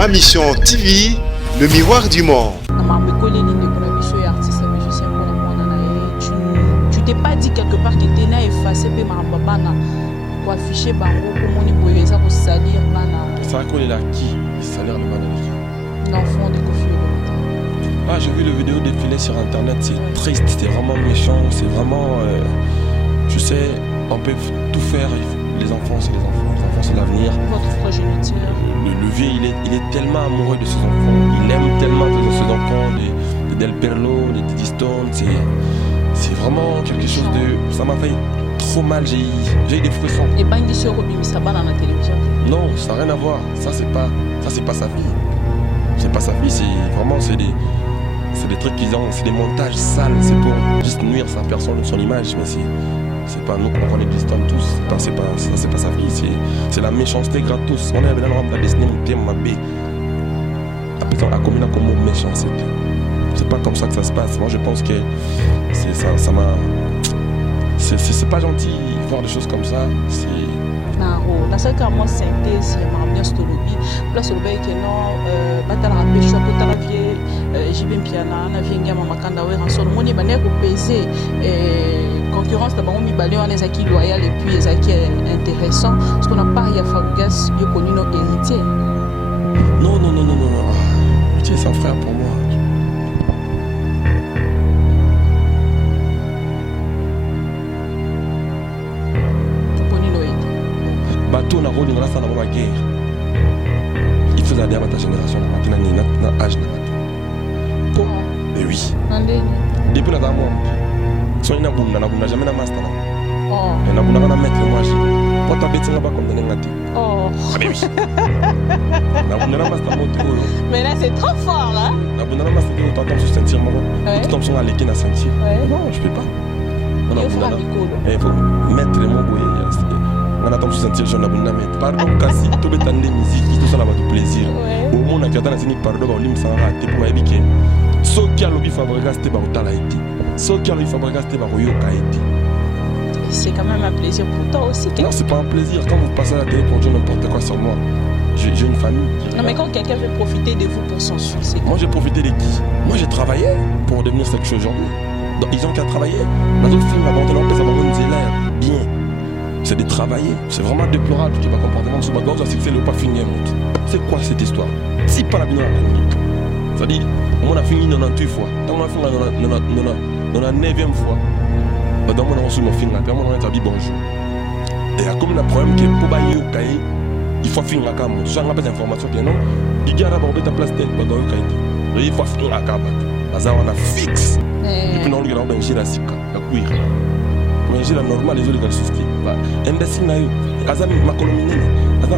Ma Mission TV, le miroir du monde. Tu t'es pas dit quelque part que tu es effacé pour afficher bango pour moni boye ça pour salir bana. Ça a collé là qui salaire le bana. L'enfant de Kofi. Ah, j'ai vu le vidéo défiler sur internet, c'est triste, c'est vraiment méchant, c'est vraiment je sais, on peut tout faire, les enfants c'est les enfants c'est l'avenir. Votre progéniture. Le vieux il est tellement amoureux de ses enfants, il aime tellement ses enfants, de Del Perlo, de Diddy Stone, c'est vraiment quelque chose de... Ça m'a fait trop mal, j'ai eu des frissons. Et pas une sur Robin Saba dans la télévision. Non, ça n'a rien à voir, ça c'est pas sa fille. C'est pas sa fille, c'est vraiment c'est des trucs qu'ils ont, c'est des montages sales, c'est pour juste nuire sa personne, son image, mais c'est pas nous qu'on connaît Gliston tous, c'est pas sa fille, c'est la méchanceté gratos. On est dans le rang de la destinée, mon thème, ma baie. À combien comme méchant, c'est pas comme ça que ça se passe. Moi je pense que ça m'a... C'est pas gentil voir des choses comme ça, c'est... La seule que moi synthèse, c'est bien ce lobby. Place le bail que non, batala rapé choix pour talavier, j'ai bien piana, na vienga mama kanda ouais en son moni bané ko peser concurrence d'abord mi balé on est acquis loyal et puis les acquis intéressant parce qu'on n'a pas ya Fabregas yo connu nos héritiers. Non. Tu es son frère pour moi. Bateau na rôle dans la guerre. Il faisait adhérer à ta génération, na âge. Mais oui. Depuis la dame, si on n'a jamais na master. Et n'a pas mettre le moi. Pour ta bête, on va comme donner ngati. Oh. Mais oui. N'a pas master moto. Mais là c'est trop fort hein. N'a pas master de autant se sentir moi. Tout comme son à l'équipe na sentir. Non, je peux pas. Il faut mettre le mot boyer. On attend de se sentir jeune à Bounamé. Pardon, Kassi, tout est en musique, tout ça va du plaisir. Au monde, on a dit pardon, on lim sans rater pour éviter. Ce qui a lobby Fabregas, c'était Barouta Haïti. Ce qui a lobby Fabregas, c'était Barouyoka Haïti. C'est quand même un plaisir pour toi aussi. Non, c'est pas un plaisir. Quand vous passez à la télé pour dire n'importe quoi sur moi, j'ai une famille. Non, mais quand quelqu'un veut profiter de vous pour son succès. Moi, j'ai profité de qui? Moi, j'ai travaillé pour devenir quelque chose aujourd'hui. Donc, ils ont qu'à travailler. Dans d'autres films, abandonnant, ça va nous l'air bien. C'est de travailler, c'est vraiment déplorable que ma comportement sur ma gorge a succès le pas fini. C'est quoi cette histoire? Si pas la bien c'est-à-dire, on a fini 98 fois, quand on a fini 99e fois, dans mon ensemble, on a fini, on a dit bonjour. Et comme le problème que pour bailler au cahier, il faut finir la cam. Tu n'as pas d'informations que non, il y a d'abord ta place tête, il faut finir la cam. On a fixe. Et puis on a un la sika, la cuir. Mais j'ai la normale les autres sociétés. Imbécile na yo. Azami makolomine.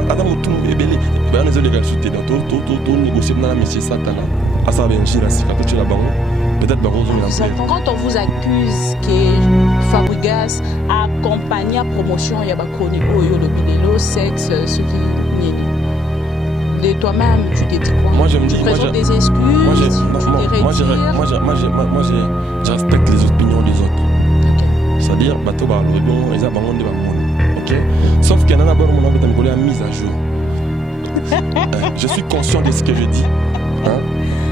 Adam mutum ebele. Ba les autres sociétés. Tout négocier dans la monsieur Satana. Asa ben j'ai la sika tout la bango. Peut-être bango zo na. Quand on vous accuse que Fabregas a accompagné la promotion il y a ba chronique yo le bidélo sexe ce qui nini. De toi-même, tu t'es dit quoi? Moi je me dis moi des excuses. Moi je respecte les opinions des autres. C'est-à-dire, bateau ba le bon, ils ont abandonné de monde. OK? Sauf qu'il y en a d'abord mon envie de me coller à mise à jour. Je suis conscient de ce que je dis, hein?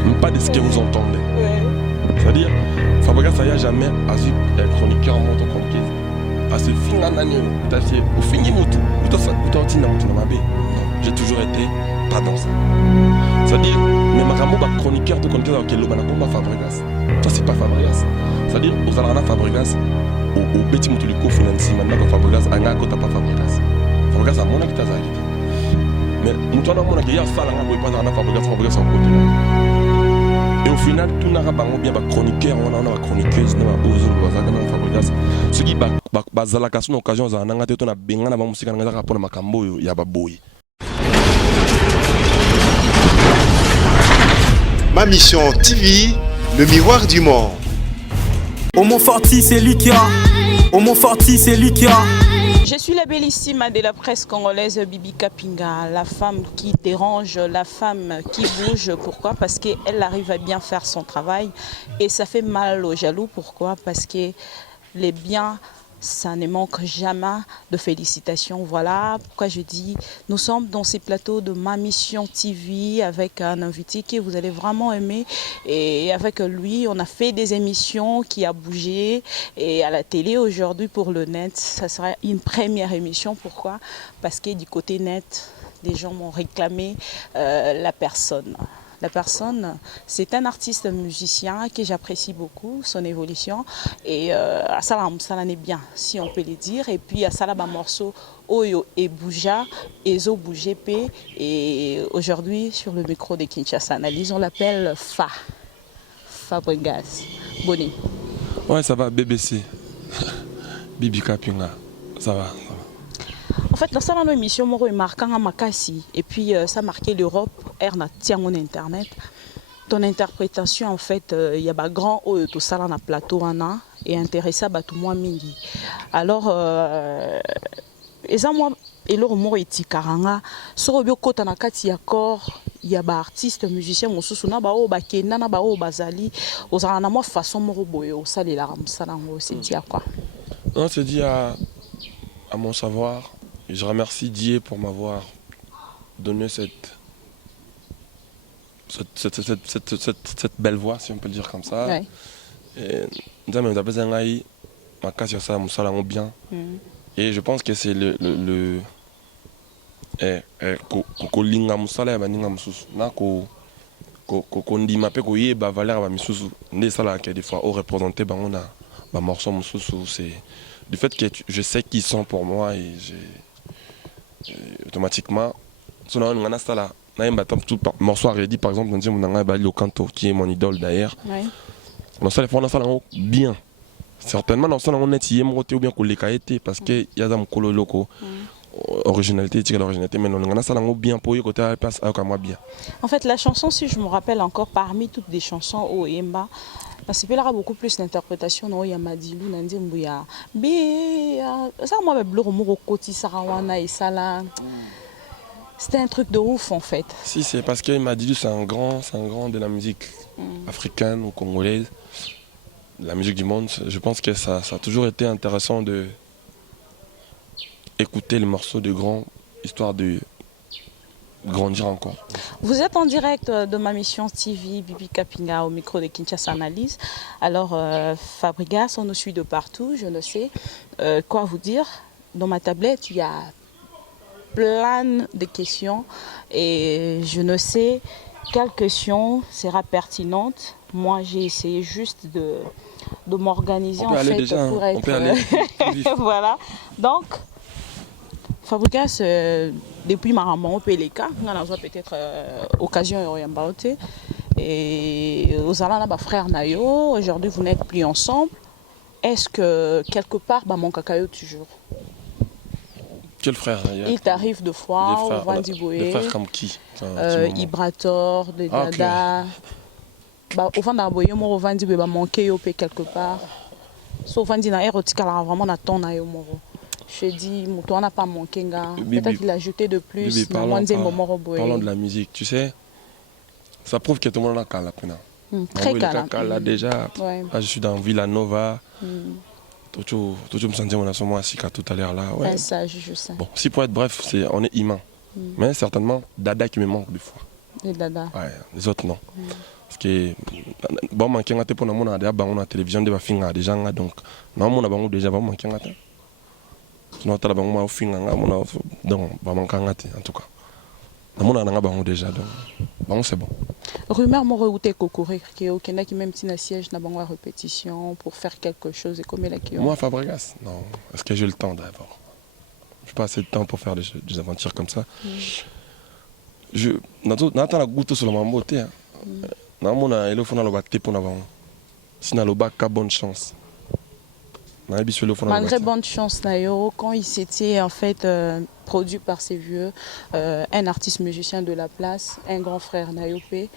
Mais pas de ce que vous entendez. C'est-à-dire, Fabregas ça y a jamais azu chroniqueur en montant chroniqueuse. À ce fin d'année, au fin du moto, j'ai toujours été pas dans ça. C'est-à-dire, mais ma rambo chroniqueur de chroniqueur qui est le banacomba Fabregas. Ça c'est pas Fabregas. C'est-à-dire, aux alana Fabregas. Au petit motuliko financier maintenant que Fabregas a un côté pas Fabregas a mon acte azali mais nous avons mon acte hier ça là on pas dans Fabregas en côté et au final tout n'a pas bien ba chroniqueur on a chroniqueuse na ozulu bazaka na Fabregas ce qui bazala kaso occasion za nanga te to na benga na ba musika nga za pour makambo ya baboy. Ma Mission TV, le miroir du monde. Au Montforti, c'est lui qui a. Au Montforti, c'est lui qui a. Je suis la bellissime de la presse congolaise Bibi Kapinga, la femme qui dérange, la femme qui bouge. Pourquoi? Parce qu'elle arrive à bien faire son travail et ça fait mal aux jaloux. Pourquoi? Parce que les biens ça ne manque jamais de félicitations. Voilà pourquoi je dis, nous sommes dans ces plateaux de Ma Mission TV avec un invité que vous allez vraiment aimer. Et avec lui, on a fait des émissions qui a bougé. Et à la télé aujourd'hui pour le net, ça sera une première émission. Pourquoi? Parce que du côté net, les gens m'ont réclamé la personne. La personne, c'est un artiste musicien que j'apprécie beaucoup, son évolution. Et à ça n'est bien, si on peut le dire. Et puis à ça, un morceau Oyo et Bouja, Ezo Bougépé. Et aujourd'hui, sur le micro de Kinshasa Analyse, on l'appelle Fabregas. Bonnie. Ouais, ça va, BBC. Bibi Kapinga. Ça va. En fait, dans cette émission, je suis marqué à Makassi. Et puis, ça a marqué l'Europe. Erna tient mon internet. Ton interprétation, en fait, il y a un grand haut tout ça dans le plateau et intéressé à tout moi mingi. Alors, et ça moi et le mot est karanga. Sur le côté na kati accord, il y a des artistes musiciens mosusu na ba o ba kenda na ba o bazali. Aux ana moi façon mo boyo ça les larmes ça c'est dit à quoi? Non, c'est dit à mon savoir. Et je remercie Dieu pour m'avoir donné cette belle voix, si on peut le dire comme ça. Ouais. Et je pense que c'est le du fait que je sais qui sont pour moi et automatiquement morceau a dit par exemple Lokanto qui est mon idole d'ailleurs. Ouais. Bien. Certainement dans ça on est ou bien qu'on les parce que y a des mokolo loko originalité mais on a ça bien pour y côté passe à moi bien. En fait, la chanson, si je me rappelle encore, parmi toutes les chansons au Yemba, parce qu'il y a beaucoup plus d'interprétation dans Yamadilou, Nandimbuya. Ça, moi, le Koti Sarawana et Sala. C'était un truc de ouf, en fait. Si, c'est parce que Yamadilou, c'est un grand de la musique africaine ou congolaise, la musique du monde. Je pense que ça a toujours été intéressant de écouter les morceaux de grands, histoire de grandir encore. Vous êtes en direct de Ma Mission TV, Bibi Kapinga, au micro de Kinshasa Analyse. Alors, Fabregas, on nous suit de partout, je ne sais quoi vous dire. Dans ma tablette, il y a plein de questions et je ne sais quelle question sera pertinente. Moi, j'ai essayé juste de m'organiser en fait déjà, pour être... On peut aller voilà. Donc, Fabregas, depuis ma maman au PLK, on a peut-être occasion de y et aux allant là, frère Nayo, aujourd'hui vous n'êtes plus ensemble. Est-ce que quelque part, mon cacayo toujours? Quel frère? Il t'arrive de fois au Vandiboué. Des frères comme qui? Ibrator, de Dada. Au Vandiboué, au Vandiboué, manqué quelque part. Sauf Vandina érotica, vraiment à ton Nayo moro. Je dis, on n'a pas manqué. Peut-être qu'il a ajouté de plus. Bibi, parlons de la musique. Tu sais, ça prouve que tout le monde a calme. Très calme. Là, déjà, ouais. Là, je suis dans Villanova. Tout me sentait mon assommant assis tout à l'heure là. Ouais. Ça, je sais. Bon, si pour être bref, on est immense. Mais certainement, Dada qui me manque des fois. Les Dada. Ouais, les autres non. Parce que, bon, manquer un pour nous, on a la télévision de Bafinga déjà. Donc, non, on a déjà manqué un peu. Sinon, on a donc, vraiment en tout cas. On a déjà, donc, bon, c'est bon. Rumeur m'a reouté courir qui est même si siège n'a pas répétition pour faire quelque chose et comme il a Moi, Fabregas, non. Est-ce que j'ai le temps d'abord? Je n'ai pas assez de temps pour faire des aventures comme ça. Je n'attends la goutte sur ma beauté. Sinon, bonne chance. Malgré bonne chance, Nayo, quand il s'était en fait produit par ses vieux, un artiste musicien de la place, un grand frère Nayopé,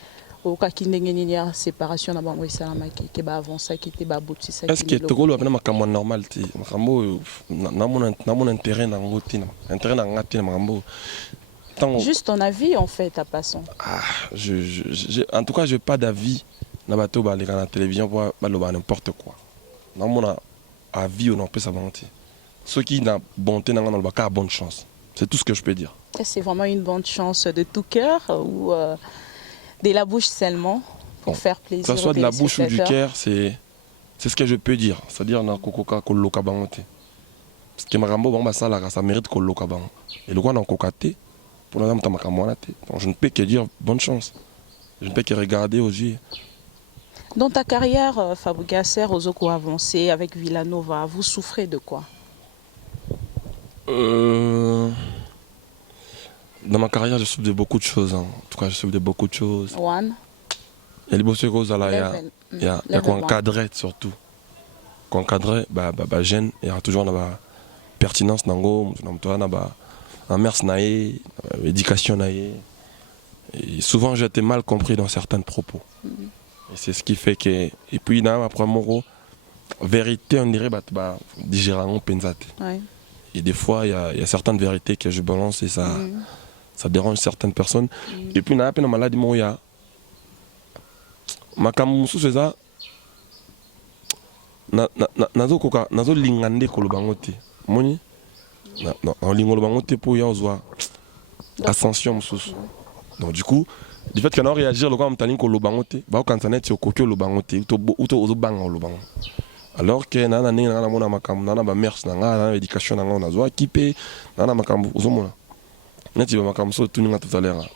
au cas qu'il n'y a séparation dans le Salama qui va avancer, qui était babouti. Est-ce que tu as un normal? Mon intérêt juste ton avis en fait à passant. En tout cas, je n'ai pas d'avis dans la télévision pour n'importe quoi. à vie on peut sa bonté. Ceux qui n'ont bonté n'ont pas bonne chance. C'est tout ce que je peux dire. C'est vraiment une bonne chance de tout cœur ou de la bouche seulement pour faire plaisir. Que ce soit de la bouche ou du cœur, c'est ce que je peux dire. C'est-à-dire na kokoka koloka bangote. Parce que marambo bamba ça ça mérite koloka bango. Et le quoi dans kokate pour la dame tamakamwanate. Je ne peux que dire bonne chance. Je ne peux que regarder aux yeux. Dans ta carrière, Fabregas Ozoko avancé avec Villanova, vous souffrez de quoi? Dans ma carrière, je souffre de beaucoup de choses. En tout cas, je souffre de beaucoup de choses. One. Il y a des beaux choses là. Il y a qu'on encadrait surtout. Qu'on encadrait, jeune, il y a toujours une pertinence dans un mers naïe, éducation naïe. Et souvent, j'ai été mal compris dans certains propos. Et c'est ce qui fait que. Et puis, après mon vérité, on dirait, digérant penzate. Et des fois, il y a certaines vérités que je balance et ça dérange certaines personnes. Et puis, dans la maladie, il y a. Ma camusou, c'est ça. Nazo lingande kolobangote. Moni? Non, lingolobangote pour y avoir ascension. Donc, du coup, du fait qu'on a réagi, le comme talinko kolobangote, bah quand on est au coquille kolobangote, ou au bang kolobangote. Alors que nana nana mona makam nana ba mers nana éducation nana on a zo équipé nana makam uzomona. Neti ba makam so tout ninga tout à l'heure.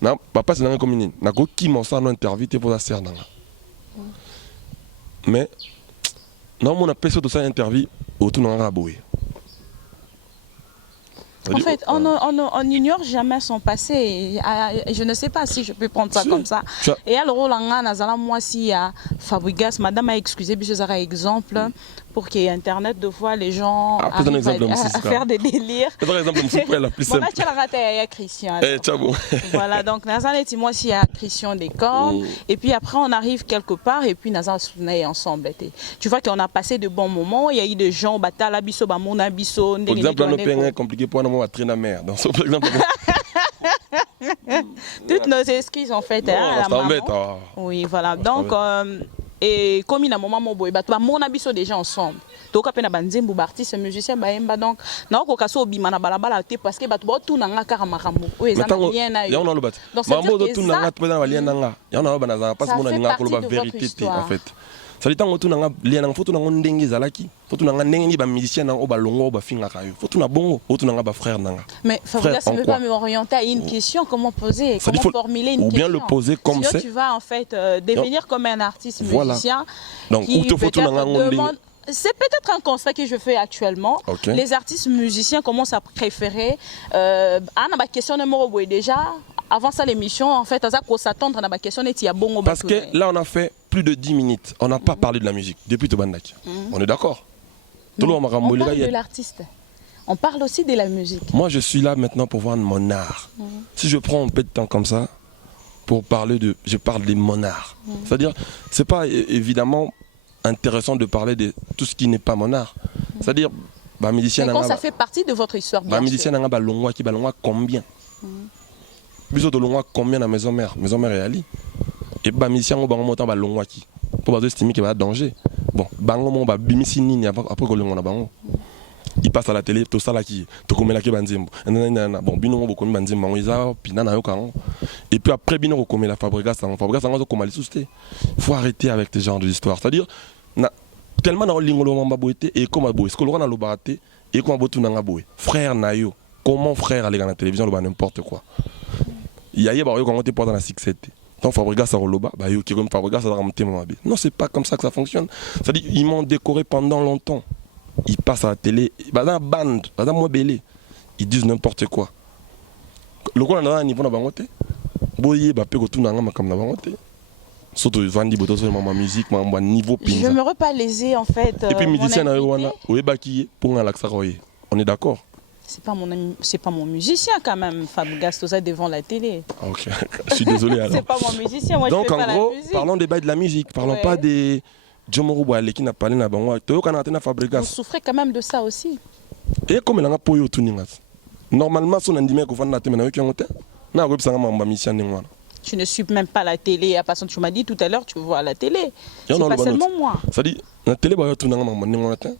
Na papa c'est nana comme ni na ko ki mo sa no interview pour la serre nana. Mais non mon appel sur ça interview autour nana boé. En fait, on n'ignore jamais son passé. Je ne sais pas si je peux prendre ça comme ça. Et alors, moi, si Fabregas, madame a excusé, puis c'est un exemple pour qu'il y ait Internet, de fois les gens arrivent à faire des délires. Par exemple, la plus simple. Tu as raté à Christian. Voilà, donc, Nazan et moi, si il y a Christian des corps, et puis après, on arrive quelque part, et puis Nazan est ensemble. Tu vois qu'on a passé de bons moments, il y a eu des gens, Batala Bisso, Bamona Bisso, par exemple, on a compliqué pour nous à traîner la mer. Dans par exemple. Toutes nos excuses en fait. Oui, voilà. Donc, et comme il y a un moment où on a biso déjà ensemble. Donc, on a des artistes, musiciens, donc, on a des bimana balabala parce que tout n'a pas caramarambo. Oui, ça n'a rien à voir. Donc, ça fait partie en fait. Ça dit tant que tu n'as pas lien en photo n'as ndengi zalaki photo n'as ndengi ba musicien n'as pas longo ba finga kayo photo n'as bon photo n'as pas frère n'as. Mais Fabregas, ça ne veut pas m'orienter à une question, comment poser, comment formuler une question. Ou bien le poser comme ça. Tu vas en fait devenir comme un artiste musicien. Donc où te photo n'as pas. C'est peut-être un constat que je fais actuellement. Les artistes musiciens commencent à préférer. Ma question numéro déjà. Avant ça, l'émission, en fait, on s'attendre à la question. Parce que là, on a fait plus de 10 minutes. On n'a pas parlé de la musique depuis Tobandak. On est d'accord? On parle de l'artiste. On parle aussi de la musique. Moi, je suis là maintenant pour voir mon art. Si je prends un peu de temps comme ça, pour parler de... Je parle de mon art. C'est-à-dire, c'est pas évidemment intéressant de parler de tout ce qui n'est pas mon art. C'est-à-dire, musicien... Mais quand ça fait partie de votre histoire, bien sûr. Musicien n'a pas longwa qui balongwa combien? Biso de longwa combien dans maison mère est ali. Et musicien on va monter ba longwa qui pour pas estimer qu'il va danger. Bon, bango mon ba bimisi nini après que longwa na bango. Il passe à la télé tout ça là qui to comme la ki banzembo. Bon, bino mo ko banzembo ngo isa pina na yo kan. Et puis après bino ko comme la Fabregas ngo ko mali susté. Faut arrêter avec ce genre d'histoire. C'est-à-dire tellement na lingolo mamba boité et comme boé, ce que l'on a lobaté et comme botu na boé. Frère na yo, comment frère aller dans la télévision le n'importe quoi. Il y a quand on était dans la 6-7. Donc Fabregas a roloba, qui comme Fabregas a remonté mon habit. Non, c'est pas comme ça que ça fonctionne. C'est-à-dire ils m'ont décoré pendant longtemps. Ils passent à la télé, dans la bande, dans moi belé. Ils disent n'importe quoi. Le quoi on a un niveau dans bangote. Boyé ba pe ko tout nanga comme na bangote. Surtout vandi boto sur ma musique, ma niveau pinza. Je me repars lésé en fait. Et puis musicien na wana, oyeba ki pour un laxa royer. On est d'accord? C'est pas mon musicien quand même, Fabregas, tout ça devant la télé. Ok, je suis désolé alors. C'est pas mon musicien, moi donc, je fais pas la musique. Donc en gros, parlons des bails de la musique, parlons pas des Jomoru Boale qui n'a pas parlé de Fabregas. Vous souffrez quand même de ça aussi. Et comme il a pas normalement, si on a dit que vous avez un na web sanga mamba mission ningwana. Tu ne suis même pas la télé. À passant, tu m'as dit tout à l'heure, tu vois la télé. C'est non, pas seulement moi. Ça dit, la télé, tu n'as pas matin.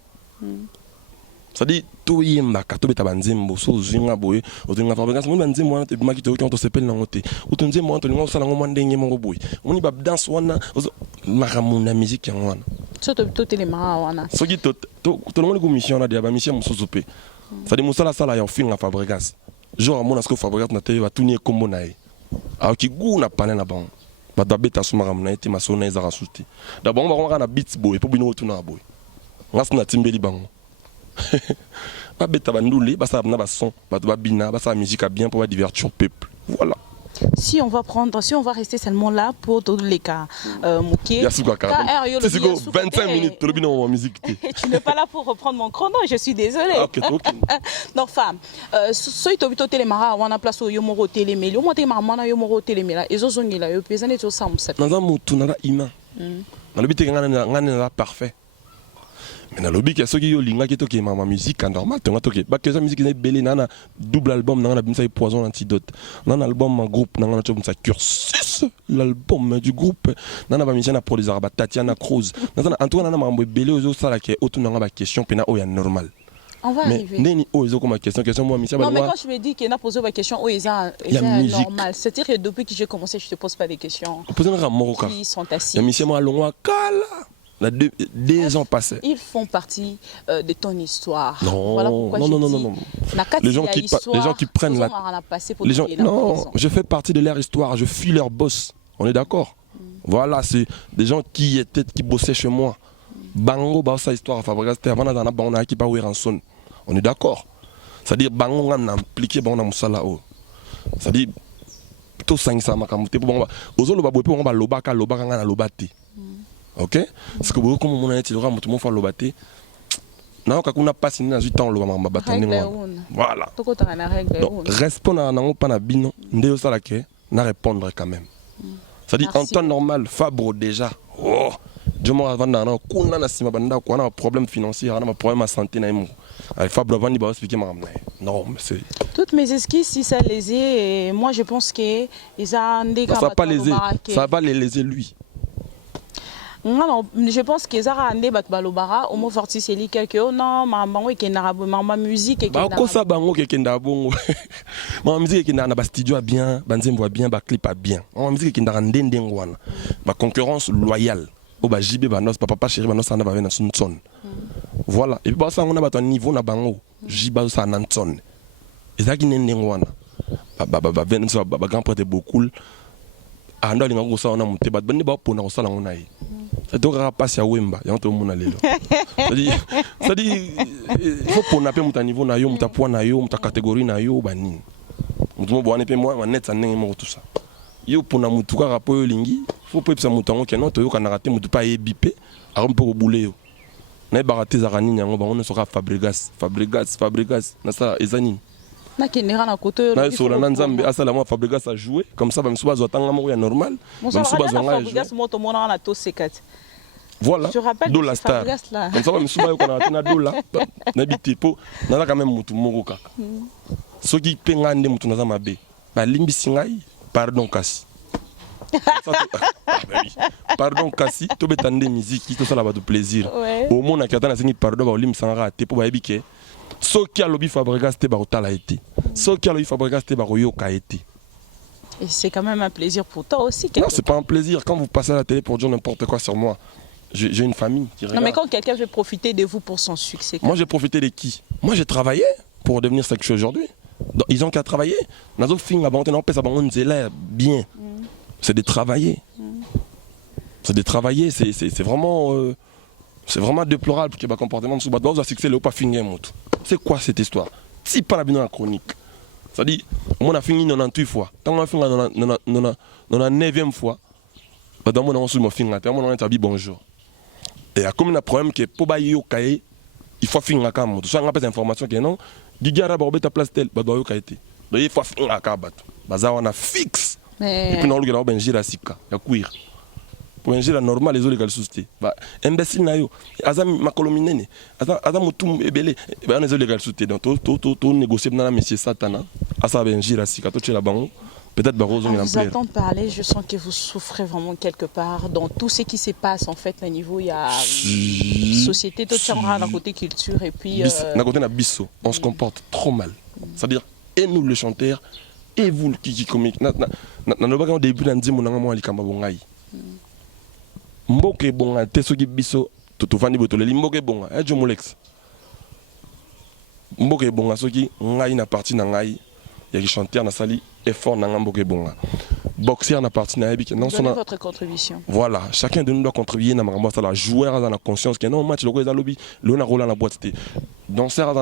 Ça dit, tout y est maka, tout est banzembo, so zinga boy, ou tu n'as pas besoin de banzembo, tu m'as dit que tu s'appelles l'angoté, ou tu n'as pas besoin de salango mandenge mon boy. On y va danse wana, maramuna musique en wana. Tout est les marins wana. Ce qui tout le monde est mission là, des mission musosopé. Ça dit, moussa la sala y a un film à Fabregas. Genre, mon asko Fabregas n'a pas va tourner comme on a. Alors qui goût n'a pas là-bas. Bah d'abord ta souma ramna été ma sonne les arasuti. D'abord on va rendre beats boy, pour bien retourner à boy. On a ce timbeli bango. Pas bête à bandouli, bah ça va son, bah bina, bah ça musique à bien pour divertir le peuple. Voilà. Si on va rester seulement là pour tous les cas, Mouké. C'est quoi 25 minutes, tu le en musique. Tu n'es pas là pour reprendre mon chrono, je suis désolée. Ok. Non, femme, si tu as télé mara, on a place au yomoro télé, mais le monté maman yomoro télé, mais là, ils ont zongi là, ils pesent les osam. Dans un mot, tu n'as pas humain. Dans le but, tu n'as parfait. Mais dans le but, il y a ceux qui ont linga ma musique normal, tu as toqué. Parce que la musique est belle, nana double album, nana bin ça poison antidote. Nana album en groupe, nana tu ça cursus l'album du groupe. Nana ba mission pour les arabes Tatiana Cruz. Nana en tout cas nana ma belle aux ça là qui est auto nana ba question pena o ya normal. On va arriver. Mais ni o comme question moi mission. Non mais quand je me dis qu'il n'a posé ma question, il est normal. C'est-à-dire que depuis que j'ai commencé, je te pose pas des questions. Ils sont assis. La mission moi longa kala. Des ans passés. Ils font partie de ton histoire. Non, voilà pourquoi non. Les gens qui prennent la... Les gens... Non, je fais partie de leur histoire, je fuis leur boss. On est d'accord? Voilà, c'est des gens qui bossaient chez moi. Bango, bah, ça histoire à Fabregas, avant d'en avoir qui pas rançon. On est d'accord? C'est-à-dire, Bango, on a impliqué, on a moussala. C'est-à-dire, tout ça, ça m'a camouflé. Aux autres, on va lobaka, lobate. Ok? Parce que comme on a dit, tout le monde fait le bâti. Non, quand on a passé 8 ans, on va battre. Voilà. Donc, répondre à un pas bino, ndé ça la que, na répondre quand même. Ça dit en temps normal, Fabre déjà. Oh, je m'en avant dans qu'on a sima banda, qu'on a un problème financier, on a un problème à santé na imo. Fabre va ni ba expliquer ma ramna. Non, mais c'est toutes mes esquisses si ça lésé et moi je pense que ils ont des ça va pas léser. Ça va les léser lui. Non, je pense que Zara ande bat balobara, Omo Forti c'est lui quelque non, maman qui n'a ma musique et qui n'a pas ça bango qui n'a bon. Ma musique qui n'a pas studio bien, banzem voit bien, ba clip bien. Ma musique qui n'a ndende ngwana. Ma concurrence loyale. O ba JB banos papa chéri banos ça na ba venir son son. Voilà, et puis bah ça on a un niveau na bango. JB ça na son. Et ça qui ndende ngwana. Ba venir ça ba grand prêtre beaucoup. Ando linga ko ça on a monté ba bande ba pona ko ça la on a. C'est donc rapaz ya wemba ya to mona lelo. Ça dit il faut pour naper mon niveau na yo mon poids na yo mon catégorie na yo ba nini. Mutu bo anepe moi net ça ndenge mo tout ça. Yo pour na mutu ka rapport yo lingi, faut pas ça mutu ngo kenon to yo kana rater mutu pa ebipé arom pour bouler yo. Na ba rater za nini ngo ba on sera Fabregas na ça ezani. Na kenera na côté na so la nzambe asala moi Fabregas a joué comme ça ba msuba zo tanga mo ya normal. Ba msuba zo nga Fabregas moto mona na to sekat. Voilà, do la star. Comme ça, je me suis dit qu'on a do la. N'habite pas. On a quand même mutu moko kaka. Ce qui pengande mutu na zamabe. Ba limbi singai, pardon kasi. Pardon kasi, to betande musique, to sala ba de plaisir. Au monde qui attend na singi pardon ba limbi sanga te po ba ebike. Ce qui a lobby Fabregas te ba otala été. Ce qui a lobby Fabregas te ba yoka été. Et c'est quand même un plaisir pour toi aussi. Non, c'est pas un plaisir quand vous passez à la télé pour dire n'importe quoi sur moi. J'ai une famille qui regarde. Non, mais quand quelqu'un veut profiter de vous pour son succès. Moi, j'ai profité de qui? Moi, j'ai travaillé pour devenir ce que je suis aujourd'hui. Ils ont qu'à travailler. Bien. C'est de travailler. C'est de travailler. C'est vraiment déplorable que le comportement de ce succès n'est pas fini. C'est quoi cette histoire? Si pas la chronique. C'est-à-dire, on a fini 98 fois. Quand on a fini 9e fois, dans mon on a dit bonjour. Et comme un problème que pour bailler il faut finir la cam. Tu as pas d'information que non. Gigara ba obeta place tel ba doyo kaité. Donc il faut finir la cam. Baza on a fixe. Et puis non le gars benjira sika. Ya kuir. Pour benjira normal les autres les société. Ba imbécile na yo. Azam makolominene. Azam mutum ebele. Ba les autres les société. Donc tout négocier na monsieur Satana. Asa benjira sika to tchela bango. peut-être Barroso En il en vous plaît. entendant parler, je sens que vous souffrez vraiment quelque part dans tout ce qui se passe en fait. Au niveau, il y a société, tout ça, d'un côté culture et puis. D'un côté, on a Bisso. On se comporte trop mal. C'est-à-dire, et nous les chanteurs, et vous qui communiquez. Au début, on a dit que Likamba Bongai. Mboke Bonga, Tesogi Bisso, Tutufani Botoleli, Mboke Bonga, et Jomolex. Mboke Bonga, ceux qui Ngai na partie Nangai, il y a des chanteurs na sali, effort na Mboke Bonga. Boxer na partie na Ebik. Donnez votre contribution. Voilà, chacun de nous doit contribuer na Maramba, ça la joueur dans la conscience que non, match, le roi est dans le lobby, le na roule dans la boîte. Danseur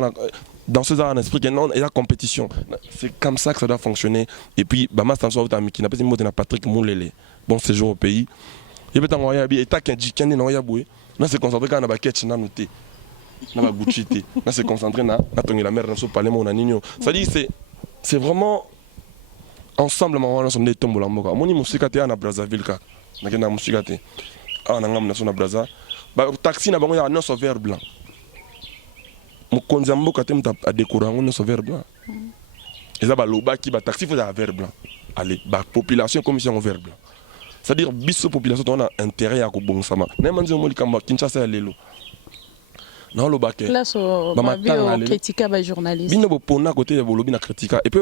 dans ce genre d'esprit que non, il y a compétition. C'est comme ça que ça doit fonctionner. Et puis, Bama Stanso qui n'a pas dit Patrick Moulele, bon séjour au pays. Il peut t'envoyer et t'as qu'un djikane dans Yaboué. Là, c'est concentré quand on a baketch na noté. Na ba Gucci. Là, c'est concentré na tongi la mère dans ce palais mon anigno. Ça dit c'est vraiment ensemble on sommes des tombes là moka. Moni musika te na Brazzaville ka. Na kena musika te. Ah na ngam na sona Brazza. Ba taxi na bango ya non vert blanc. Mokonzi mboka te mta a décorer on non vert blanc. Et ça ba loba qui ba taxi faut un vert blanc. Allez, ba population commission en vert blanc. C'est-à-dire, biso population, on a intérêt à bon sama. Même si on dit que Kinshasa est l'élo. Non, le bac. Là, sur ma bio, critique à journaliste. Bino bopona côté de bolobi na critique. Et puis,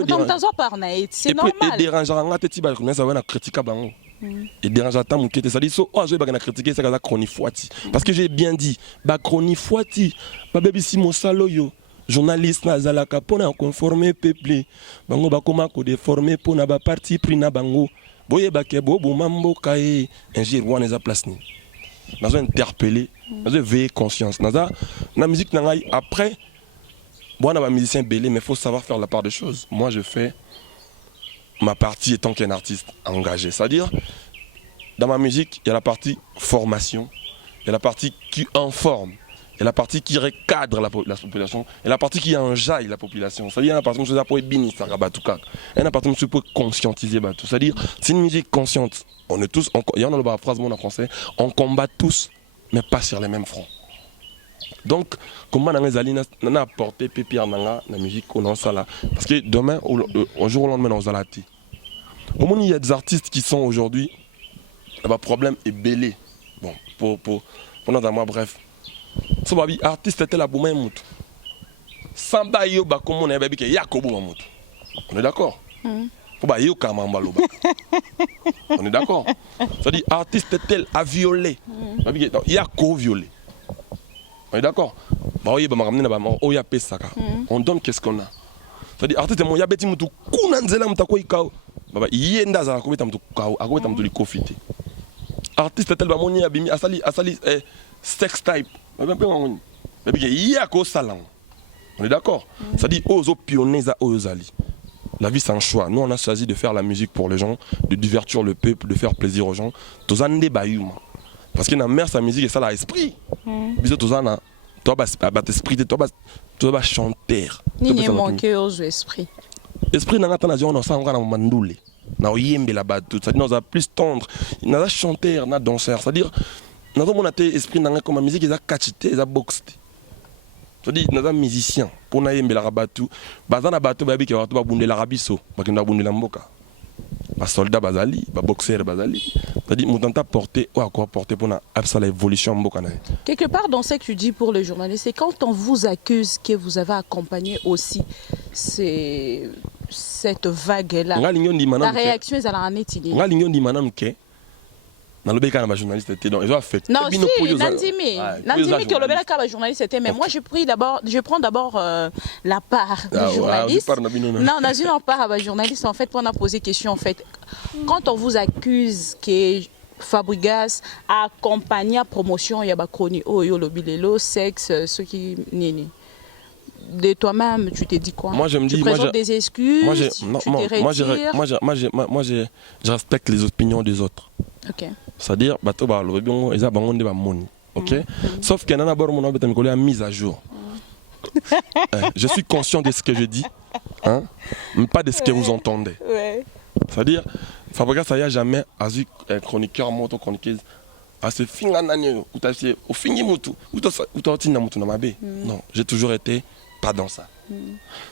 c'est normal. Et dérangeant, on a été tiba connaître ça na critique bango. Et dérangeant tant mon quête, ça dit so, oh, je vais na critiquer ça comme chronifuati. Parce que j'ai bien dit, ba chronifuati, ba baby si mo saloyo. Journaliste na zalaka pona conformer peuple. Bango ba koma ko déformer pona ba parti pris na bango. Boye bake bobo mambo kae un jour on les a placés. Nous avons interpellé, nous avons veillé conscience. Nous avons la musique après bon on a un musicien belé mais il faut savoir faire la part des choses. Moi je fais ma partie étant qu'un artiste engagé, c'est-à-dire dans ma musique, il y a la partie formation, il y a la partie qui informe. Il y a la partie qui recadre la population, et la partie qui enjaille la population. C'est-à-dire, il y a la partie qui peut bénir, il y a la partie qui peut conscientiser. C'est-à-dire, c'est une musique consciente. On est tous, il y en a la phrase en français, on combat tous, mais pas sur les mêmes fronts. Donc, comment on a apporté Pépierre dans la musique, on a ça là. Parce que demain, au jour au lendemain, on a la thé. Au moins, il y a des artistes qui sont aujourd'hui, le problème est belé. Bon, pour moi, bref. So babi artiste était la bouma mutu. Samba yo ba comme on est baby que yakobo mamutu. On est d'accord? Faut ba yo kamamba loba. On est d'accord? Ça dit artiste tel a violé. Babi que yako violé. On est d'accord? Ba oye ba makamne na ba oya pesaka. On donne qu'est-ce qu'on a. Ça dit artiste mo ya beti mutu kuna nzela mutako ikao. Baba yenda za ko beta mutu kao, akobeta mutu likofite. Artiste tel ba moni abimi asali sex type. On est d'accord? Ça dit aux pionniers à Ozali. La vie c'est un choix. Nous on a choisi de faire la musique pour les gens, de divertir le peuple, de faire plaisir aux gens. Parce que la mère sa musique et ça l'esprit. Bisous tous en toi bas esprit toi bas chanteur. Ni manquer aux esprits. Esprit n'a pas on ça on a mandoulé. Na oyembe la batte. Ça dit nous a plus tendre. Na a chanteur, na danseur. C'est-à-dire nous avons esprit dans la musique, ils ont catché, ils ont boxé. C'est-à-dire, nous sommes musiciens. Pour nous aimer la rabatou, bazan na bateau baby qui va tout bounder l'Arabie Saoudite, parce que nous bounder l'Amboka. Bas soldat bazali, bas boxeur bazali. C'est-à-dire, nous tentons porter ou à quoi porter pour la évolution Amboka. Quelque part dans ce que tu dis pour les journalistes, c'est quand on vous accuse que vous avez accompagné aussi cette vague-là. La réaction est à la nette. Dans le béca, les journalistes étaient donc ils ont fait. Non, si, Nandimi que le béca, les journalistes étaient. Mais moi, je prends d'abord la part des journalistes. Non, dans une part à journalistes, en fait, pour on a posé question, en fait, quand on vous accuse que Fabregas a accompagné la promotion, il y a des chroniques, oh, yo, le bilélo, sexe, ce qui nini. De toi-même, tu t'es dit quoi? Moi, je me dis, tu présentes des excuses, moi, je respecte les opinions des autres. Ok. C'est-à-dire, ok. Sauf qu'il y en a une mise à jour. Je suis conscient de ce que je dis, hein, mais pas de ce que vous entendez. C'est-à-dire, Fabregas, ça y a jamais, un chroniqueur, moto chroniqueuse, à ce fin d'année, ou t'as fait, au fin de mutu, ou t'as tiré mutu dans ma baie. Non, j'ai toujours été pas dans ça.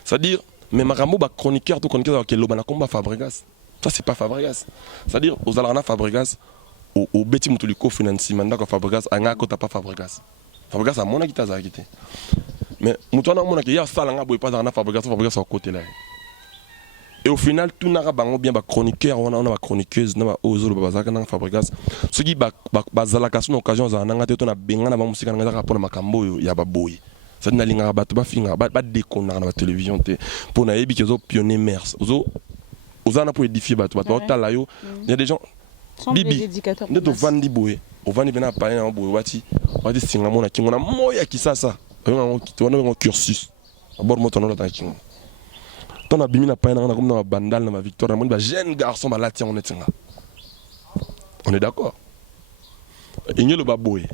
C'est-à-dire, mais ma chroniqueur, tout chroniqueur, qui est le combat Fabregas. Ça, c'est pas Fabregas. C'est-à-dire, aux Alarana Fabregas, au Betty Moutuliko financement, d'accord, Fabregas, à Ngako, t'as pas Fabregas. Fabregas, à mon avis, t'as quitté. Mais Moutouana, mon avis, il y a ça, là, pas dans Fabregas, Fabregas à côté là. Et au final, tout n'a pas bien chroniqueur, on a une chroniqueuse, on a osé le bazar dans Fabregas. Ce qui bazalaka son occasion, on a été on a bien na musique on a rapport na makambo ya baboy. Ça n'a linga ba to ba finga ba déconner na télévision te pour na yebi kezo pionnier mers. Oza na pour édifier ba to ba tala yo. Il y a des gens bibi ne to vandi boy. O vandi bena pa na boy wati singa mona kinga na moya kisasa. On a cursus. Abord moto na ta kinga. On a bimina pas comme dans la bandale dans ma victoire on jeune garçon bah là tiens on est d'accord il y a le baboy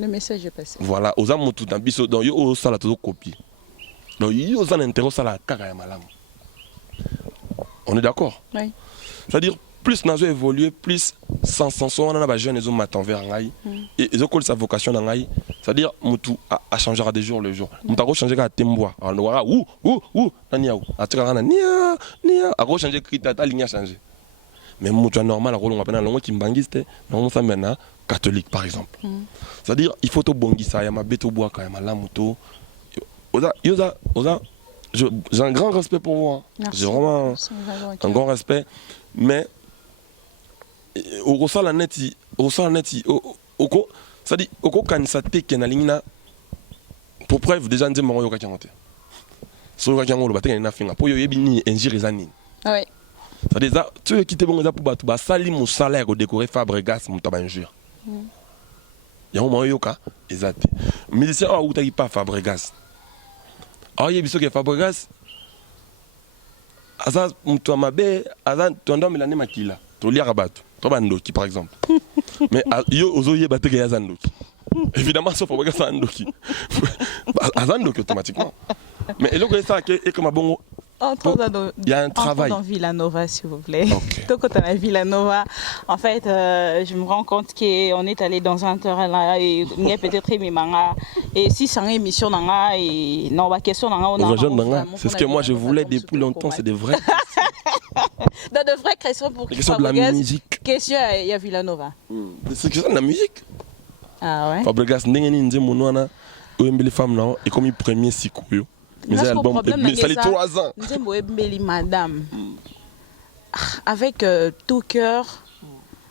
le message est passé voilà aux âmes tout dans biso dans yo ça la tout copie donc yo ça n'intéresse ça la kaka ya malam on est d'accord oui c'est-à-dire plus nous avons évolué plus sans on a ba jeune ils ont matin vers ngai et ils ont collé sa vocation dans ngai c'est-à-dire mutu a changera des jours le jour mutu a changer ka temboa on voit ou nania ou a tika na nia a changer critère ta ligne a changer mais mutu normal a rolonga pena longo kimbangiste non ça maintenant catholique par exemple c'est-à-dire il faut to bongisa ya mabeto bois quand même la moto oza j'ai un grand respect pour vous hein. J'ai vraiment un grand respect mais au ressort la neti ça dit au kanisa te kenalingina pour preuve déjà nze moro yoka kangote so yoka kango lo bateka na finga po yo yebi ni injire zani ah ouais ça dit ça tu quitter bon za pour batu ba sali mo salaire ko décorer Fabregas mo taba injure ya mo yoka ezate musicien a utaki pas Fabregas ah yebi so ke Fabregas aza mtu mabe aza tonda milane makila to liara batu Ndoki par exemple. Mais yo ozoye bateke ya Zandoki. Évidemment sauf pour regarder Zandoki. Zandoki automatiquement. Mais et là ça et comme bon il y a un travail dans Villanova s'il vous plaît. Donc quand on a Villanova en fait je me rends compte qu'on est allé dans un terrain là et il y a peut-être manga et si c'est une émission nanga et non ba question nanga on a c'est ce que moi je voulais depuis longtemps c'est des vrais dans de vraies questions pour question de la musique. Question il y a Villanova. C'est question de la musique. Ah ouais. Fabregas ndengeni nze monwana oyembeli femme na et comme premier sikoyo. Mais album ça les 3 ans. Nzembo embeli madame. Avec tout cœur.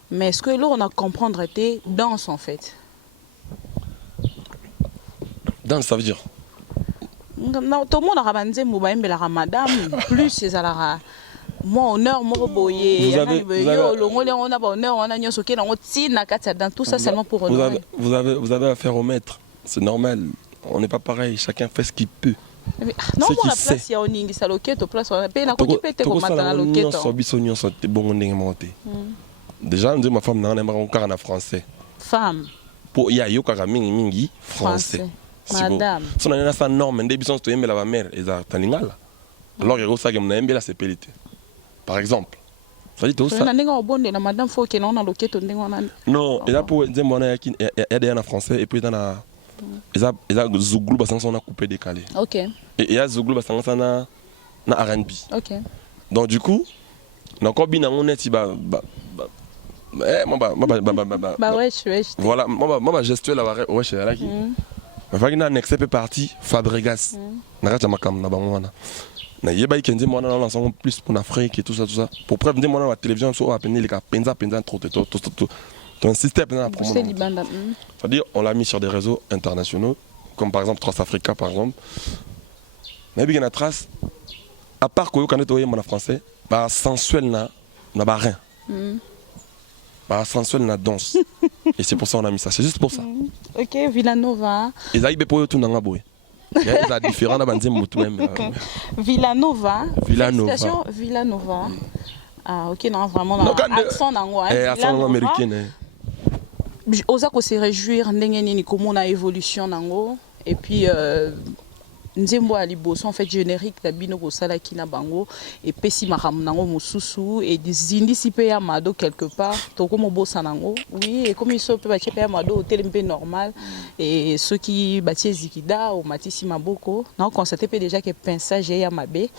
Mais ce que là on a comprendre était danse en fait. Danse ça veut dire non tout le monde a rabanzé mo ba embela madame plus c'est à moi honneur mo boyer on a honneur on a nyoso ke na tina kata dans tout ça seulement pour honorer. Vous avez affaire au maître, c'est normal. On n'est pas pareil, chacun fait ce qu'il peut. Non pour la place ya oningi sa loketo place on a pe na ko kipete ko matana loketo. So bon ndenge monté. Déjà ma femme na na encore en français. Femme. Pour ya yoka mingi français. Madame. Si on a sa norme ndé bison to yembela ba mère eza taningala. Alors que ça que na yembela c'est pelité. Par exemple. Ça dit tout ça. Madame faut que non loketo ndenge on a. Non, et là pour dire moi il y a des en français et puis dans la ils Zouglou basanga on a coupé décalé. OK. Et il y a Zouglou basanga na R&B. OK. Donc du coup, encore bien on est voilà, moi gestuelle la ouais chez là qui. Mais va gina next step parti Fabregas. Na kata makam na bangwana. Na yeba ikenze moi na l'ensemble plus pour l'Afrique et tout ça pour preuve de moi la télévision so a peine les ka penza trop un système dans la promo. C'est-à-dire on l'a mis sur des réseaux internationaux comme par exemple Transafrica par exemple. Mais bien la trace à part que quand on est en français, bah sensuel na ba rien. Bah sensuel na danse. Et c'est pour ça on a mis ça, c'est juste pour ça. OK, Villanova. Et ça ibe pour tout nanga boy. Il y a différents na banzem mutu même. Villanova. Villanova. Ah OK, non vraiment accent nango accent américain. Oza ko se réjouir ndenge nini komona évolution nango et puis nzembo ali bosso en fait générique da bino ko sala kina bango et pesi maram nango mususu et zindi sipe ya mado quelque part to ko mo bossa nango oui et comme ils peut ba chepe ya mado hôtel mpe normal et ceux qui batie zikida au matisi maboko non constater déjà que pensage ya mabe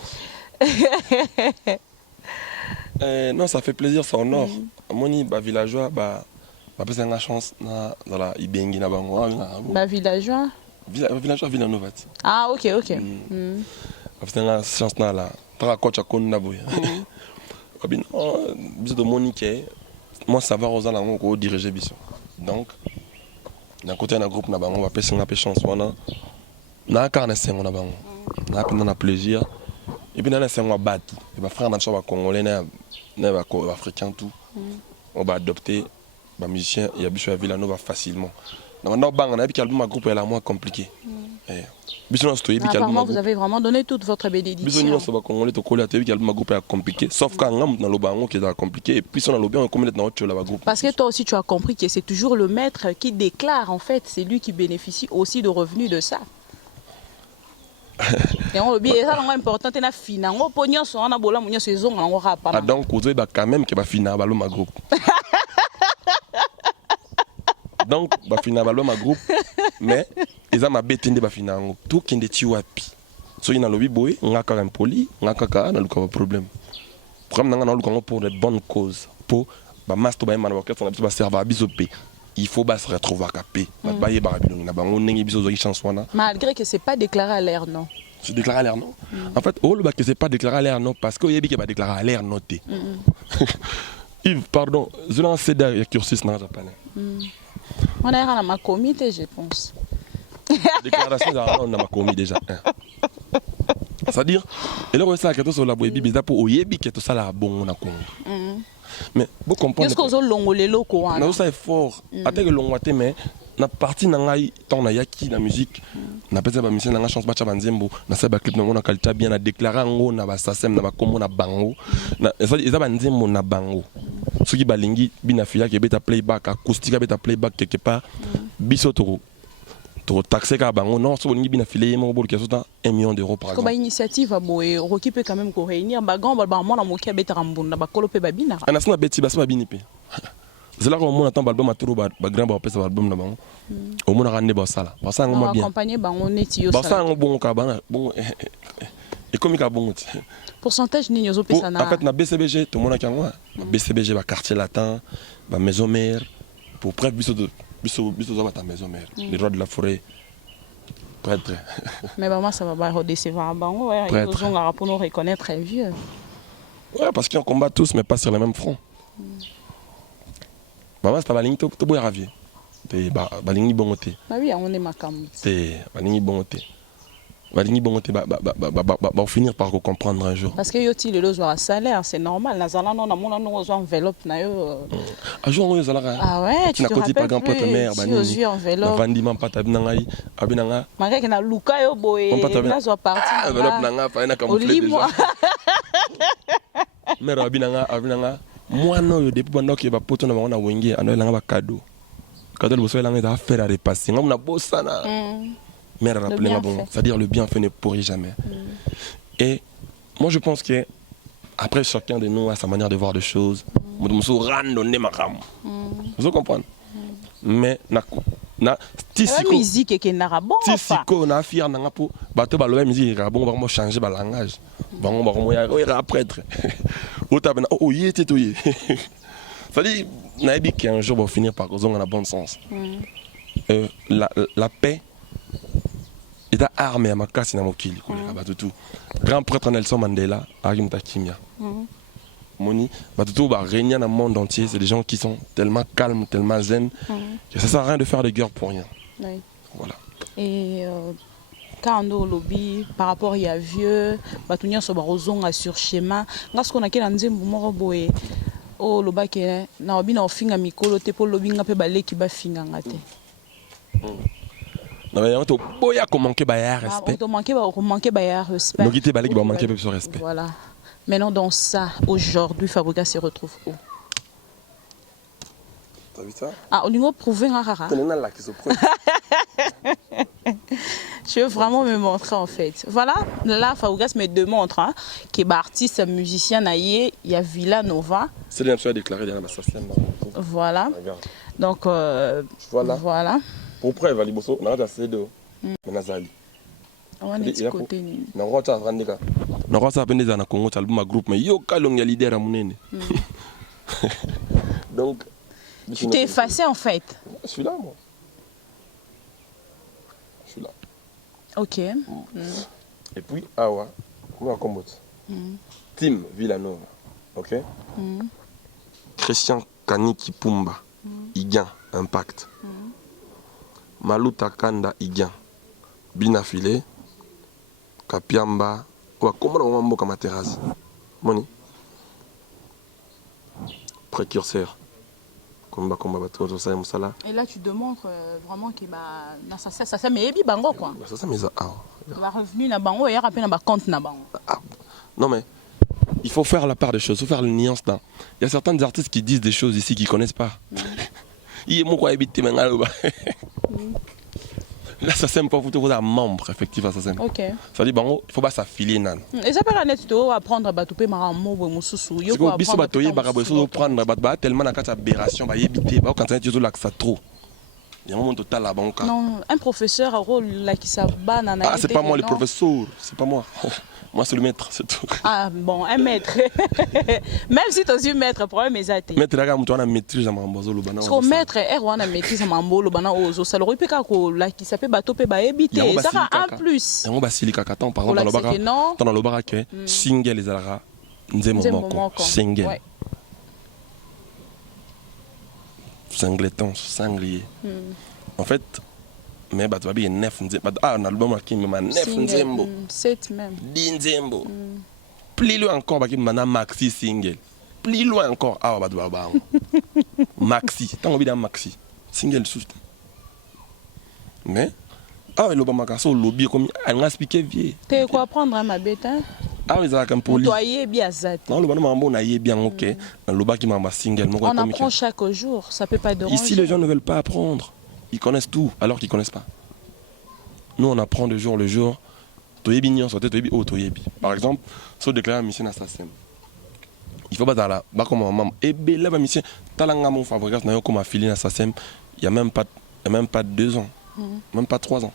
Non, ça fait plaisir, c'est en or. Moni, bah, villageois, bah, c'est une chance dans la Ibengi, na bango. Bah, villageois. Villageois, Villanova. Ah, ok. C'est une chance dans la. Tra coach à Konnaboy. Bisous de Monique. Moi, ça va aux alentours pour diriger Bissou. Donc, d'un côté, un groupe, on va passer une chance. On a un carnet, on a plaisir. Et puis, on a un battre. Et puis, frère, on a un Congolais, on a un Africain, tout. On va adopter les musiciens et Bissou à Villanova facilement. On a un groupe moins compliqué. Apparemment, vous avez vraiment donné toute votre bénédiction. Sauf quand on a le bango qui est compliqué. Et puis on a le bien, on commet dans autre groupe. Parce que toi aussi, tu as compris que c'est toujours le maître qui déclare, en fait, c'est lui qui bénéficie aussi de revenus de ça. Et on oublie ça, c'est important, c'est la finance. On peut n'y on a bola, on saison, on aura pas. Donc, vous avez quand même que va finir à ma groupe. Donc, va finir à ma groupe, mais ils ont ma bête de finir tout qui est tiwapi. So il y a le boy, on a quand même poli, on a quand même un problème. Problème on a pour de bonnes causes, pour ba master ba man orchestre on a besoin de servir à bisopé. Il faut se retrouver à capé. Malgré que c'est pas déclaré à l'air, non. C'est déclaré à l'air, non. En fait, que c'est pas déclaré à l'air, non, parce qu'il y a qui va déclarer à l'air noté. Yves, pardon, je l'ai lancé derrière cursus dans le japonais. On a un ma comité, je pense. Déclaration on a ma commis déjà. C'est-à-dire, et là, on sait que tout ça, la boîte bizarre pour Oyebi, que tout ça, là, bon, on a compris. Mais vous comprenez. Qu'est-ce qu'on a longolé locaux? Non, ça est fort. Attends que l'on voit, mais na partie nangai tant na yaki la musique na pesa ba mission na chance bacha banzembo na sa ba clip na qualité bien na déclarer ngo na ba sasem na ba kombo na bango na eza banzembo na bango soki balingi bina fia ke beta playback acoustique beta playback quelque part biso to taxer ka bango non so bolingi bina filé mo bol ke so 1 million d'euros par exemple. Comme initiative à boye Rocky peut quand même ko réunir ba grand ba mo na mo ki beta rambunda ba kolo pe ba bina ana sina beti ba sa bini pe. C'est là qu'on attend l'album à tout le grand baptême album là bas. Au moins on a rendu ça là. Parce qu'on va bien. Accompagner bango netio. Parce qu'on bon cabana bon et comme il a bon. Pourcentage ni nyozo pesa na. En fait na BCBG tout le monde a moi. BCBG va quartier latin, va maison mère pour prêtre biso za ta maison mère. Les droits de la forêt. Prêtre. Mais bah moi ça va pas décevoir bango ouais, ils ont pour nous reconnaître très vieux. Ouais parce qu'on combat tous mais pas sur le même front. Maman c'est pas balingi to boy ravier. Te balingi bongoté. Bah oui, on est makam. Te balingi bongoté. Balingi bongoté va finir par comprendre un jour. Parce que yoti le lozo a salaire, c'est normal. Na zala non na mona no zo enveloppe na yo. Un jour on zala. Ah ouais, tu te rappelles pas grand pote mère bani. Na vandiment pas tabina ngai, abinanga. Manga ke na luka yo boy. Na zo parti. Enveloppe nanga fa na camoufler déjà. Mère abinanga. Moi non depuis pendant que ba poto na bango wenge anoyelanga ba cadeau le bosso elanga za faire à repasser ngam na bosana mère rappeler nga bon c'est-à-dire le bienfait ne pourrit jamais et moi je pense que après chacun de nous a sa manière de voir les choses muso randonner makam vous comprenez mais na tisiko musique et na bon tisiko na fier na po bato ba lo musique ka bon vraiment changer ba langage bango ba mo ya prêtre otabena o yete to ye ça dit nabi qu'un jour va finir par causer en bon sens la paix est armée à ma casse na mokili ba tout grand prêtre Nelson Mandela Arim Takimia Moni ba tout ba régner dans le monde entier c'est des gens qui sont tellement calmes tellement zen que ça sert à rien de faire des guerres pour rien. Oui. Voilà. Et quand on a lobby par rapport à vieux, batunya so barozonga sur schéma, parce qu'on a que nzembo moko boye o lobake na obi na ofinga mikolo te po lobby nga pe baleki ba finga ngate. Non mais on to boya ko manquer ba respect. On manquer ba respect. Donc ité baleki ba manquer peu respect. Voilà. Maintenant dans ça aujourd'hui Fabrica se retrouve où? T'as vu ça? Ah, on lui prouver un rara. Je veux vraiment me montrer en fait. Voilà, là Faugas me démontre hein, qu'il est artiste, musicien, il y a Villanova. C'est bien sûr déclaré dans la scène. Voilà. Regarde. Donc voilà. Pour preuve, Aliboso, on a assez de Nazali. On est de côté. On a Na kwa ça pendeza na Congo album à groupe mais yo kalong ya leader à munene. Donc tu t'es effacé en fait. Je suis là moi. Je suis là. OK. Et puis awa, comment on combat? Tim Villanova. OK? Christian Kaniki Pumba. Igan Impact. Maluta Kanda Igan. Binafile. Kapiamba. Comment on va faire Materazzi? Moni. Précurseur. Combat bateau ça musala. Et là tu démontres vraiment que ça mais ebi bango quoi. Ça mais la revenu na bango et rappel na ba compte na bango. Non mais il faut faire la part des choses, il faut faire le nuance dans. Il y a certains artistes qui disent des choses ici qu'ils connaissent pas. Il est mon quoi habiter maintenant. Là, ça sème pas vous un membre effectivement ça sème. OK. Ça dit bon, il faut pas s'affiler nan. Et ça peut net to apprendre ba topé maramo bo mususu. Yo ko biso ba toyer ba so prendre ba tellement na kata aberration ba yebité ba quand tu là que ça trop. Il y a un moment total là banca. Non, un professeur a rôle là qui ça banana. Ah, c'est pas moi le professeur, c'est pas moi. Moi, c'est le maître, c'est tout. Ah bon, un maître. Même si tu es un maître, problème est athée. Maître, là, tu as une maîtrise à Mambozo. Parce que maître, on a une maîtrise à Mambozo. Ça leur fait là qui s'appelle bateau pe ba éviter. Ça va en plus. On va s'y par exemple dans le barak single les alara nzembo single. Singleton, sanglier. En fait, mais bah tu vas bien 9 nzembo. Ah, un album qui me 9 nzembo. 7 même. 10 nzembo. Plus loin encore bah qui me maxi single. Plus loin encore ah bah tu vas bah. Maxi, tant envie d'un maxi. Single sous. Mais ah le Obama kaso lobby comme elle m'a expliqué vieux. Tu quoi prendre ma bête hein? Ah mais ça comme police. Nettoyer bien ça. Non le bonhomme on a bien OK. Le bas qui m'a single on apprend chaque jour, ça peut pas déranger. Ici les gens ne veulent pas apprendre. Ils connaissent tout alors qu'ils connaissent pas. Nous on apprend de jour le jour. Toyebi nyon sote toyebi o toyebi. Par exemple, so déclarer mission assassin. Il faut pas dans la ba comme maman et belle ba mission talanga mon fabrique na yo comme affilié assassin, il y a même pas 2 ans. Même pas 3 ans.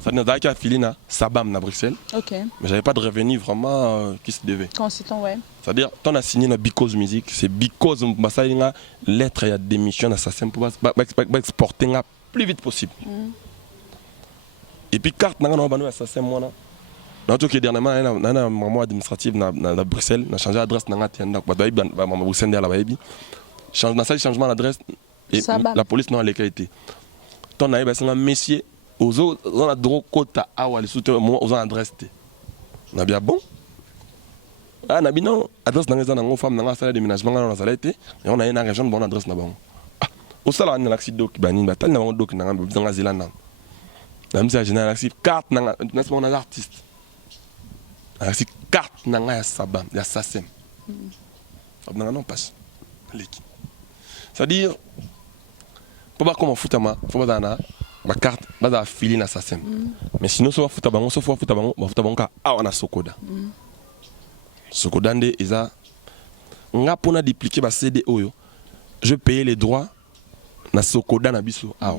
Ça n'a pas affilié na Sabam à Bruxelles. OK. Mais j'avais pas de revenu vraiment qui se devait. Consultant ouais. C'est-à-dire on a signé na Because Music, c'est Because ça il y a lettre il y a démission assassin pour exporter la plus vite possible. Et puis carte na on ba assassin moi là. Na to que dernièrement na maman administrative na Bruxelles, na changer adresse na ngati ba maman Bruxelles là ba yebi. Change na ça changement d'adresse et la police n'a les qualités. Ton aïe c'est un messieurs aux autres on a droit quota à ou les soutien aux adresses on a bien bon ah na bino adresse dans les ans femme dans la salle de déménagement dans la salle été et on a une région bonne adresse na bon ah au salon on a l'accident qui bani batal na doc dans la zélande même si général accident carte na on a l'artiste accident carte na ya sabam ya assassin on non passe l'équipe c'est-à-dire faut pas comment foutre ma faut pas dans ma carte bas filer assassin mais sinon so foutre bango so foutre bango ba foutre bango ka a on a sokoda sokoda nde eza nga pona dupliquer ba CD oyo je payer les droits na sokoda na biso a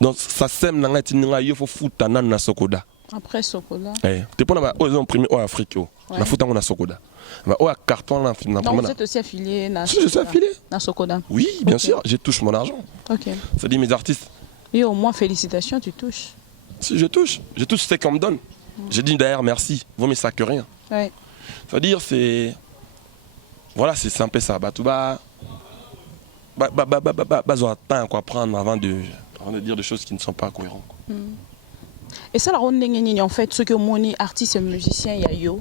donc ça sème na ngati nga yo faut foutre na sokoda après sokoda te pona ba oyo imprimé au Afrique na foutre na sokoda bah au carton là na donc vous êtes aussi affilié na je suis affilié na sokoda oui bien sûr je touche mon argent OK ça dit mes artistes et au moins félicitations tu touches si je touche ce qu'on me donne je dis d'ailleurs merci vaut mieux ça que rien ouais c'est à dire c'est voilà c'est simple ça bah tout bah temps quoi prendre avant de dire des choses qui ne sont pas cohérentes et ça la ronde en fait ce que mon artiste et musicien y a yo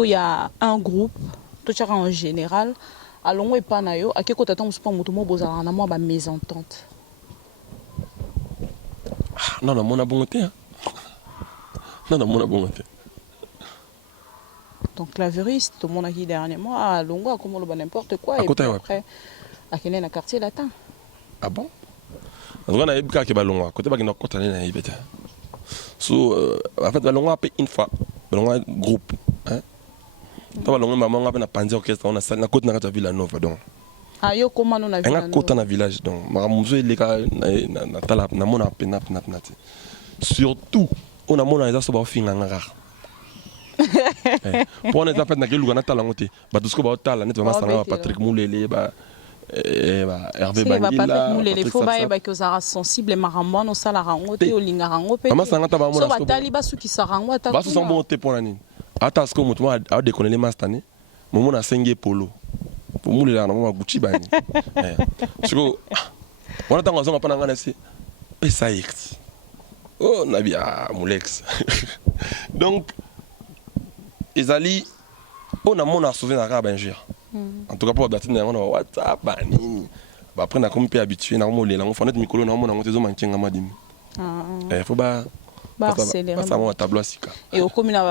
il y a un groupe, tout ça en général, allons et pas nayo, à quel côté t'attends pas mon tomo bozala na moi ba mésentente. Non non mon abonné hein. Non mon abonné. Donc clavieriste, tout le monde a qui dernièrement à longo comme le n'importe quoi à et côté, puis ouais. après à quel est quartier latin. Ah bon? On a eu quelques ballons à côté ba na côté na ibeta. So en fait ballon a payé une fois, ballon groupe hein. Taba longo maman ngapa na panzi orchestre on a salle na côte na kata Villanova donc ah yo comment on a vu na côte na village donc maramuzo eleka na tala na mona penap nat surtout on a mona eza so ba finga ngara Pour on est en fait na kelu kana tala ngote. Ba tout ce que ba tala net vraiment ça Patrick Moulele ba Hervé Bangila. Patrick Moulele faut ba que ça sensible marambo no sala rangote o linga rangope. Mama sanga ta ba mo so ba tali ba suki sa rango ata. Ba so son bon te pour nani. Ata ce que mutu a déconner les mastane. Momo na senge polo. Pour Moulele na mama Gucci bani. Parce que on attend ngazonga pa ngana c'est PSAX. Oh Nabia Moulex. Donc Ezali on a mon a sauvé na ka benjir. En tout cas pour battre na on WhatsApp bani. Ba après na comme peu habitué na mo lela on fa net mikolo na mo na ngotezo mankinga madimi. Faut ba et au commun,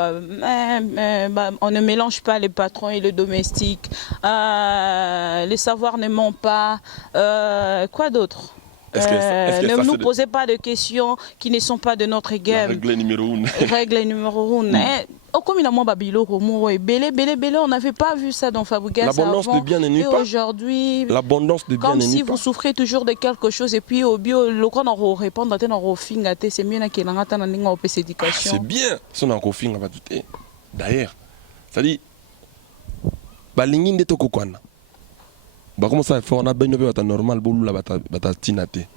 on ne mélange pas les patrons et les domestiques. Le savoir ne ment pas. Quoi d'autre? Ne nous posez pas de questions qui ne sont pas de notre game. Règle numéro 1. Règle numéro 1. Au commun, on n'avait pas vu ça dans Fabougas. L'abondance de bien n'est pas. Aujourd'hui, l'abondance de bien comme si vous souffrez toujours de quelque chose et puis au bio, le qu'on en répond, c'est mieux qu'il en attend une éducation. C'est bien. Si on a encore fin, on va tout. D'ailleurs, ça dit, balingin de tokokwana. Bah comment ça fait on a bien une vie normale boulou la bata tinate.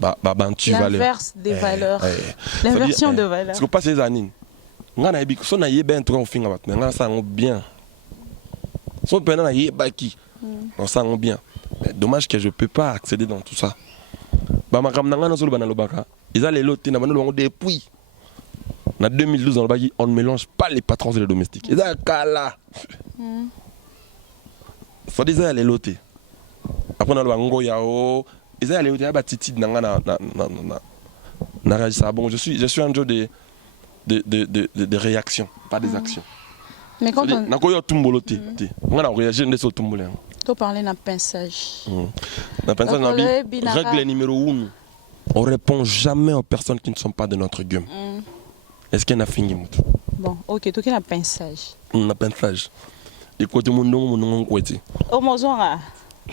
L'inverse des valeurs. L'inversion de valeurs. Ce que passe les années. On a bien son aïe ben trop fin abat. On ça bien. Son pendant aïe baki. On ça bien. Mais dommage que je peux pas accéder dans tout ça. Bah ma kamnanga na solo banalo baka. Ils allaient loter na banalo depuis. En 2012 on ne mélange pas les patrons et les domestiques. Ils allaient kala. Ça disait aller loter. Après on a le bango yao. Ils allaient loter ba titi nanga na réagir. Bon je suis un jeu de réactions, pas des actions. Mais quand on... On a réagi à ce tumbole. Tu parlais d'un pinçage. Règle numéro 1. On ne répond jamais aux personnes qui ne sont pas de notre game. Est-ce qu'il y a un fini? Bon, ok, tu as un pinçage. Un pinçage. Et quand tu m'as dit, au Mozora,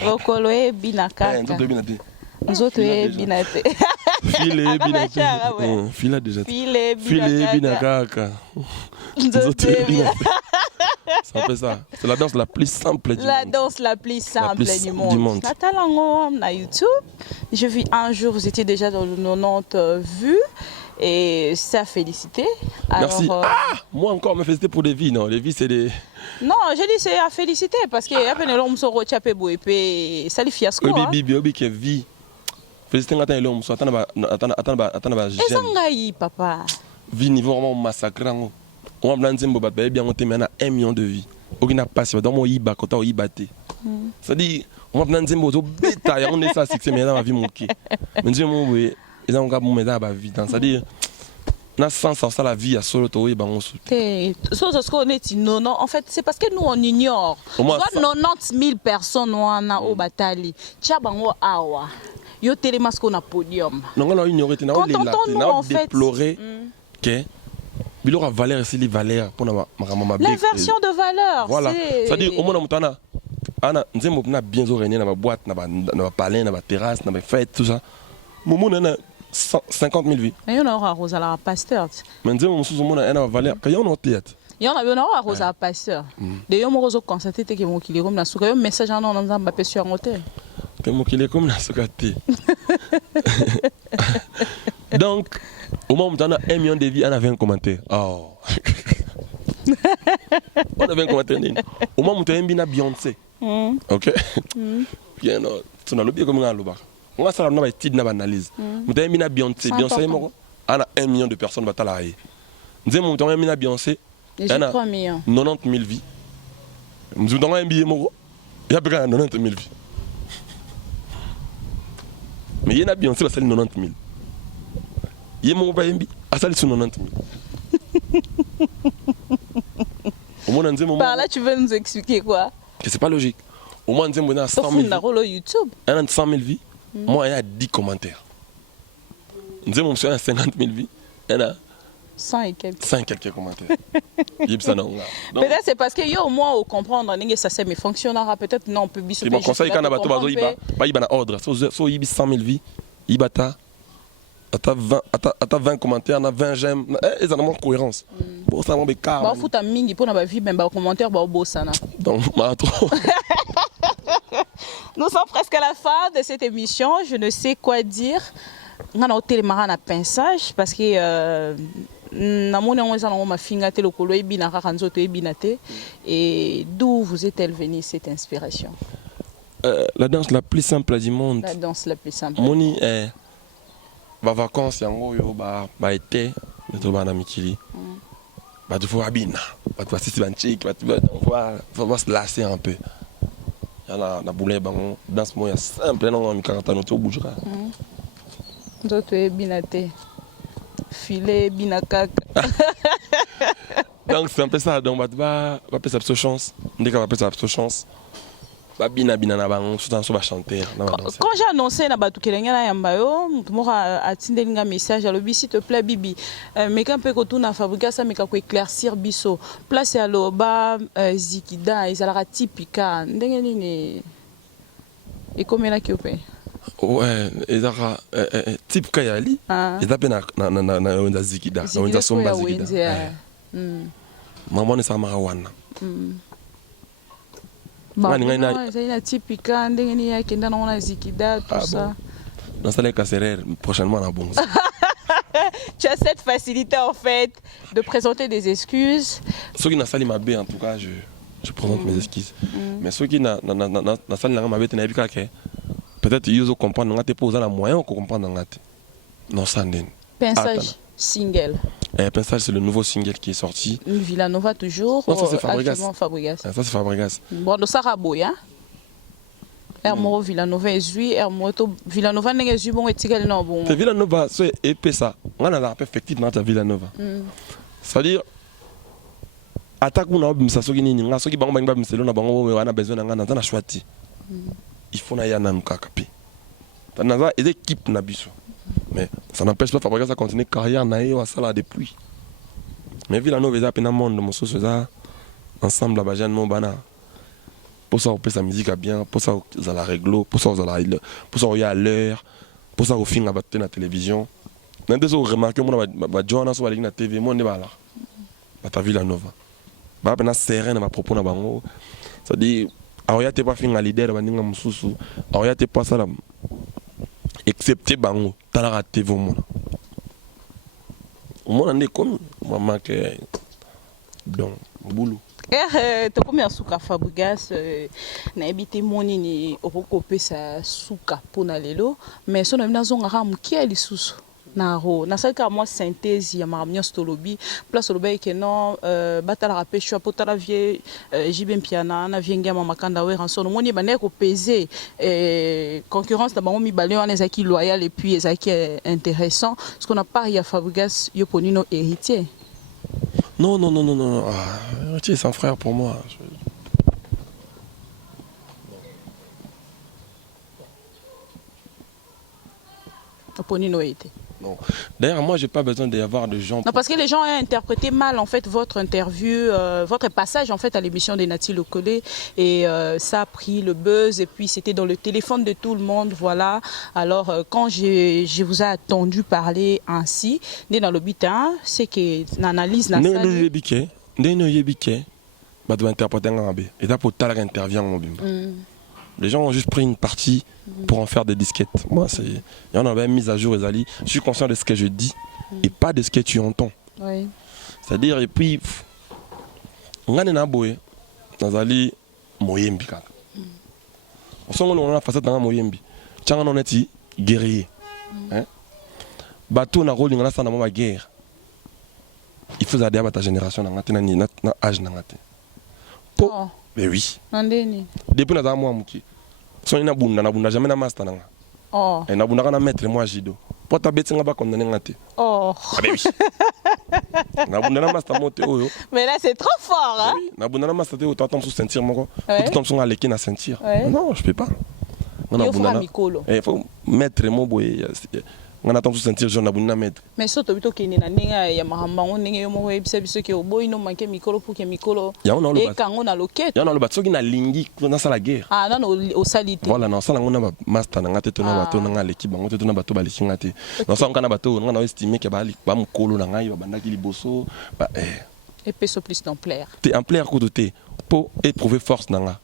au Coloé Binaka. Nous autres, Binate. Filet Binate. Filet déjà. Filet Binaka. C'est un peu ça. C'est la danse la plus simple du monde. La danse la plus simple du monde. Natalango na YouTube. Je vis un jour, vous étiez déjà dans le 90 vues. Et c'est à féliciter. Merci. Moi encore, me féliciter pour des vies. Non, les vies, c'est des... Non, je dis c'est à féliciter parce que après l'homme se rechapé et ça les fiasco. Bibi qui vit. Féliciter attends l'homme, attends et ça ngaï papa. Vie niveau vraiment massacré. On va blâmer Mboba bien on maintenant 1 million de vies. Aucun passe dans mon iba quand on ibaté. Ça dit on va blâmer Mbozo bêta on est ça c'est maintenant ma vie manquée. Mais Dieu mon oui, ils ont encore mon ba vie dans ça dit na sens ça la vie à solo to ba on sou. Ce qu'on est non en fait c'est parce que nous on ignore. Soit 90 000 personnes on a au batali. Tia bango awa. Yo télémasque on a podium. Non on a ignoré on a déploré que il aura valeur ici les valeurs pour l'inversion de valeur. Voilà. C'est-à-dire au moins mutana ana nzembo na bien zorégné na ba boîte na ba palais na ba terrasse na ba fête tout ça. Momo na 50 000 vies. Mais on aura Rosa la pasteur. Mais nzembo mususu mona ana valeur quand on a théâtre. Il y en a bien à Rosa pasteur. De yo mo rozo constater que mon kili comme na suka yo message en on nzamba pe sur hôtel. Que mon kili comme na suka té. Donc au moment où on a 1 million de vies, on avait un commentaire. Oh. On avait un commentaire. Au moment où on a un Beyoncé. Ok. Bien, non. Tu as le bien comme un loba. On va faire une petite analyse. On a un Beyoncé. Beyoncé, on a 1 million de personnes qui sont là. Nous avons un Beyoncé. Il y a 3 millions. 90 000 vies. Nous avons un billet. Il y a 90 000 vies. Mais il y a un Beyoncé, c'est 90 000. Il y a mon père à ça, 90 000. Par là, tu veux nous expliquer quoi? Que c'est pas logique. Au moins, on a 100 000 vies. YouTube. On a 100 000 vies. Moi, il y a 10 commentaires. On a 50 000 vies. Il y a 100 et quelques. 100 et quelques commentaires. Peut-être c'est parce que yo moi au comprendre ça c'est mais fonctionnera peut-être non peut biso. C'est mon conseil quand on a ordre. So 100 000 vies. Ibata Ata 20 commentaires, on a 20 j'aime. Ils ont vraiment cohérence. Bon, ça va me car. Bah, faut ta mingi pour na vie, même bah commentaire bah beau ça. Donc, trop. Nous sommes presque à la fin de cette émission. Je ne sais quoi dire. On a au télémaran à pinçage parce que et d'où vous est-elle venue cette inspiration? La danse la plus simple du monde. La danse la plus simple. Moni est va vacances yango yo ba été meto ba na mikili. Ba tu faut abina. Ba tu assiste ban chic, on va se lasser un peu. Yana na boule bango danse moya simple non mi 40 ans to bougera. D'autres est binate. Filet binakak. Donc c'est un peu ça, donc va appeler ça chance. Dès qu'on va appeler ça chance. Ba bina na bango tout va chanter. Quand j'ai annoncé na batu kelenga na yambayo, mora atindelinga message à l'obi s'il te plaît bibi. Mais quand peut que na fabriquer ça mais qu'on éclaircir biso. Place à l'oba zikida ezalaka typica. Ndenge nini. Et combien là qui opé? Ouais, ezalaka type kayali. Ezape na zikida, na somba zikida. Maman ne sa marawana. C'est typique, tout ça. Dans ça, les casserères, prochainement, on a bon. Tu as cette facilité en fait de présenter des excuses. Ceux qui n'ont pas ma en tout cas, je présente mes excuses. Mais ceux qui n'ont pas ma peut-être ils comprennent, on a posé la moyen qu'on comprenne. Non, ça n'est pas. Pinçage single. Pinçage, c'est le nouveau single qui est sorti. Villanova toujours. Non, ça c'est Fabregas. Ça c'est Fabregas. Bon, de Saraboya. Hermo Villanova est zui, Hermo Villanova n'est zui bon et tigal non bon. Villanova, c'est épais ça. On a la perfective dans ta Villanova. C'est-à-dire, attaque on a besoin de nini, on a ceux qui bang bang bang c'est là on a besoin d'un gars choisi. Il faut na yana mukakapi. Dans ça, les équipes na biso. Mais ça n'empêche pas Fabregas à continuer carrière naïe ou à ça là depuis. Mais Villanova est à peine un monde mon sous ça ensemble la bajane mon bana. Pour ça on peut sa musique à bien, pour ça on a la réglo, pour ça on y a à l'heure, pour ça on film à battre la télévision. Même des autres remarqué moi bah Johanna sur la TV moi on est pas là. Bah ta Villanova. Bah peine sereine ma propos na bango. Ça dit alors y a t'es pas film à leader ba ninga mususu. Alors y a t'es pas ça là. Excepté bango tala raté vos mon on est comme maman que donc boulot te premier suka Fabregas na ebité monini okokope sa suka pona lelo mais son na zonga ramuki alisusu naro na saka moi synthèse ya maramnya stolobi place lobe ke non batala rapé choix potala vie jibem piana na vienga makanda we ranson moni ba ne ko peser concurrence na bango mibale on ezaki loyal et puis ezaki intéressant ce qu'on a pas ya Fabregas yo ponino héritier. Non. Héritier c'est un frère pour moi. Ponino était. Non. D'ailleurs, moi, j'ai pas besoin d'y avoir de gens. Non, parce que les gens ont interprété mal en fait votre interview, votre passage en fait à l'émission de Nati Lokole et ça a pris le buzz et puis c'était dans le téléphone de tout le monde, voilà. Alors quand je vous ai attendu parler ainsi, dans le butin, c'est que l'analyse n'a pas. Les gens ont juste pris une partie pour en faire des disquettes. Moi, il y en a même mise à jour, Ezali. Je suis conscient de ce que je dis et pas de ce que tu entends. Oui. C'est-à-dire, et puis, on a un aboye, Nazali, Moyembi. On a facette dans Moyembi. Tiens, on est guerrier. Bateau, on a rôle, on a ça dans ma guerre. Il faut adhérer à ta génération, dans l'âge. Mais oui. Depuis que moi, si on a bunda jamais na master nanga. Oh. Et na bunda na maître moi jido. Pour ta bête nga condamné ngate. Oh. Ah ben oui. Na bunda na master monte oyo. Mais là c'est trop fort hein. Na bunda na master te o t'attends sous sentir moko. Tu tombes sur aleki na sentir. Non, je peux pas. Il faut mikolo. Il faut mettre mon boy. on attend tout sentir jaune abuna mettre. Mais surtout plutôt qu'il y a ninga ya mahamba on ninga yo mo ebisa biso ke oboy no manke mikolo pour que mikolo et quand on a loquette ya on a le bateau qui na lingi dans la guerre ah non au salité voilà non ça on a master na ngate to na bateau na l'équipe bango to na bateau ba lishinga te non ça on a bateau on a estimé que ba mukolo na ngai ba bandaki liboso ba et peso plus d'ampleur t'es ampleur côté pour éprouver force nanga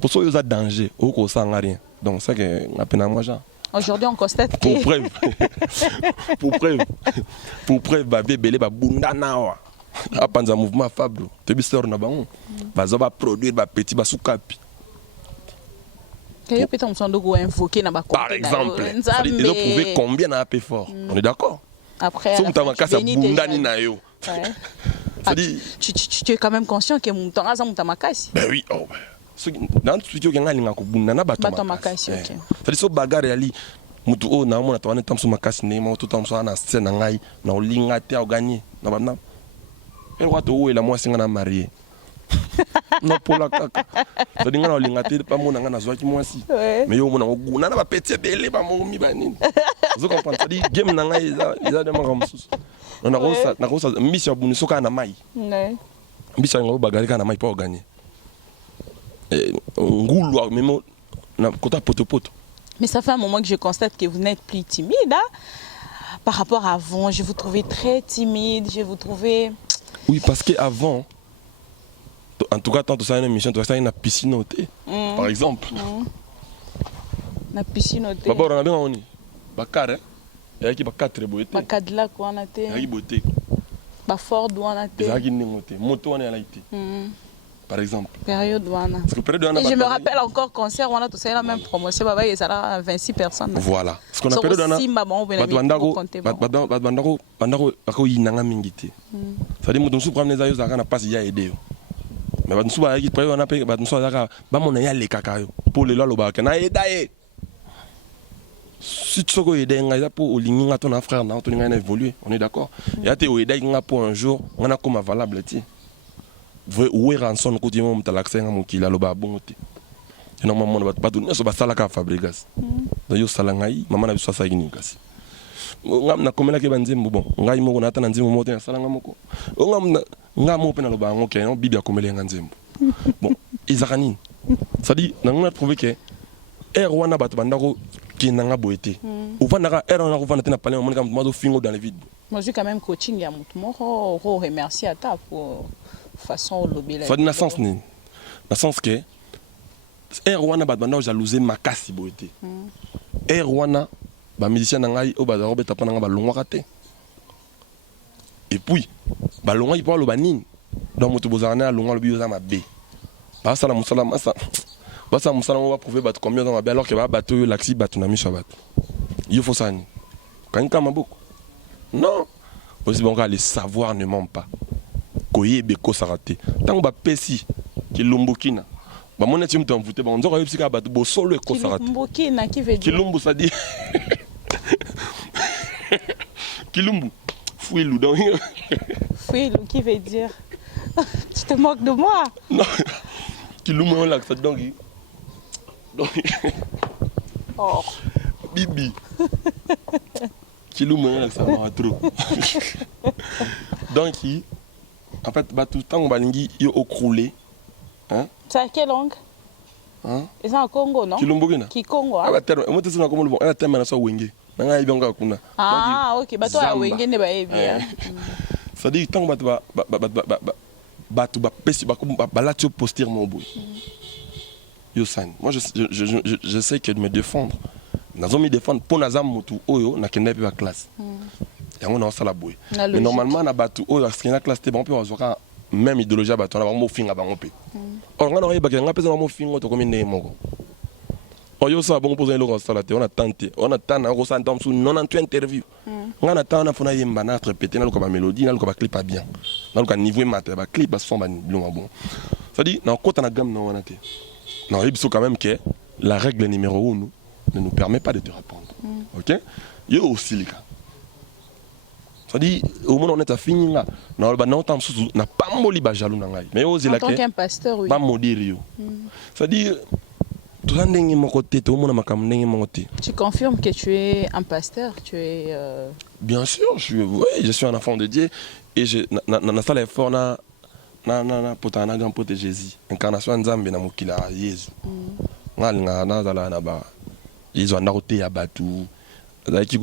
pour ça il y a danger au ko ça rien donc ça que on a peine à moi genre. Aujourd'hui, on constate que... Pour preuve, bébé, ba bunda nawa. Apanza mouvement Fablo. Tu bis sort na bango. Va produire ba petit ba soukapi. Que peut-être on s'en doit invoquer na ba. Par exemple, ils ont prouvé combien na AP fort. On est d'accord. Après, si on t'a manqué sa bunda ni na yo. Tu es quand même conscient que mon temps a mon tamakasi. Ben oui, oh. Dans le studio qui est ko bunda na bato makasi. C'est so bagarre ali mutu o na mona tawana tamso makasi ne ma tout tamso na scène ngai na olinga te o gagner na bana et wato o la moi singa na marié non pour la kaka ça dinga na olinga te pa mona nga na zwaki moi si mais yo mona oguna na ba petit belé ba mo mi banini vous comprenez ça dit game na ngai ils a de makamsusu na kosa mission bunu soka na mai mission ngo bagarre kana mai pa o gagner mais ça fait un moment que je constate que vous n'êtes plus timide hein? Par rapport à avant, je vous trouvais très timide, je vous trouvais... Oui, parce qu'avant, en tout cas, tant que ça a une émission, tu as une piscine au thé, par exemple. La piscine au thé. D'abord, on a bien on y. Bakar, hein? Il y a qui Bakar très beau. Bakar de là, quoi, on a thé. Il y a qui beauté. Ford, on a thé. Il y a qui n'importe. Moto, on est à l'IT. Par exemple. Période douane. Et je me rappelle encore concert, on a tout ça la même promotion, baba il y a 26 personnes. Voilà. Ce qu'on appelle dans bandaro ako yinanga mingité. Ça dit mutu prendre les ayos na passe ya aider. Mais mutu ba ki on appelle mutu azaka ba mona ya le kakayo pour le lolo ba kana aider. Si tu veux aider nga pour olinga ton frère na ton nga évoluer, on est d'accord. Et ate aider nga pour un jour, on a comme valable ti. Où est rançon côté mon talaxé nga mokila lo ba bongote ina maman ba tout neso ba sala ka fabrigas dayo sala ngai mama na biso sasa gini kasi ngam na komela ke banzembo bon ngai moko na tana nzembo moto ya sala ngamoko ngam mo pena lo ba ngoke no bibi akomela nga nzembo bon izakani ça dit na ngona trouver que wana bat bandako qui nanga boete ou vanaka wana ko vanata na palais mon kam mazo fingo dans le vide moi j'ai quand même coaching ya mutu moko remercier à ta pour façon lobby là. Ça n'a sens ni. Na sens que wana bat banda jalouser makasi boete. Wana ba musicien ngai o ba robeta pa nga ba longwa raté. Et puis ba longwa il parle ba nini. Donc mutu bozana longwa lobi za mabe. Ba sala musala masa. Ba sa musala on va prouver bat combien dans mabe alors que ba bateau laxi batu na misha bat. Il faut ça ni. Quand kama beaucoup. Non. Aussi bon les savoir ne ment pas. Koyebe ko sarate tango ba pesi kilumbukina ba mona ti mtu amvute ba nzoka yebisika ba bo solo ko sarate kilumbukina qui veut dire kilumbu ça dit kilumbu fouilou donc fouilou qui veut dire tu te moques de moi non kilumbu on l'a ça donc oh bibi kilumbu on l'a ça va trop donc en fait, tout le temps, on va au croulé. Hein? C'est à quelle langue? Hein? C'est en Congo, non? Kikongo. Ah, moi, tu sais, on a tellement de wenge. Ah, ok. Bah, toi, wenge n'est pas bien. Ça dit, tant que tu postir mon bout. Moi, je sais que de me défendre. Nous me défendre pour nous motu oyo na kende pe classe. On a ça la boue. Mais normalement na batu oyo parce que na classe te bon pe ozoka même idéologie batu na ba mo finga ba ngopé. Or on a ba nga pesa mo fingo to comme né moko. Oyo ça bon poser le ça la te on a tenté. On a tant na ko ça ntam sou 90 interview. On a tant na fona yemba na répéter na ko ba mélodie na ko ba clip pas bien. Na ko niveau maté ba clip ba son ba bon. Ça dit na ko na gamme non on a te. Non, il faut quand même que la règle numéro 1 ne nous permet pas de te répondre. Ok? Il y a aussi les cas. C'est-à-dire, au moment où on est à finir là, on n'a pas moli ba jaloux nangai. Mais en tant qu'un pasteur, oui. Pas maudire. C'est-à-dire, Tout ça n'est mon côté, tout le monde a mon côté. Tu confirmes que tu es un pasteur, tu es... Bien sûr, je suis un enfant de Dieu et je na l'effort na potana grand pote Jésus. Incarnation nzambe na mokila Yesu. Ngalinga na zala na ba. Ils ont narroté à Batou. Qui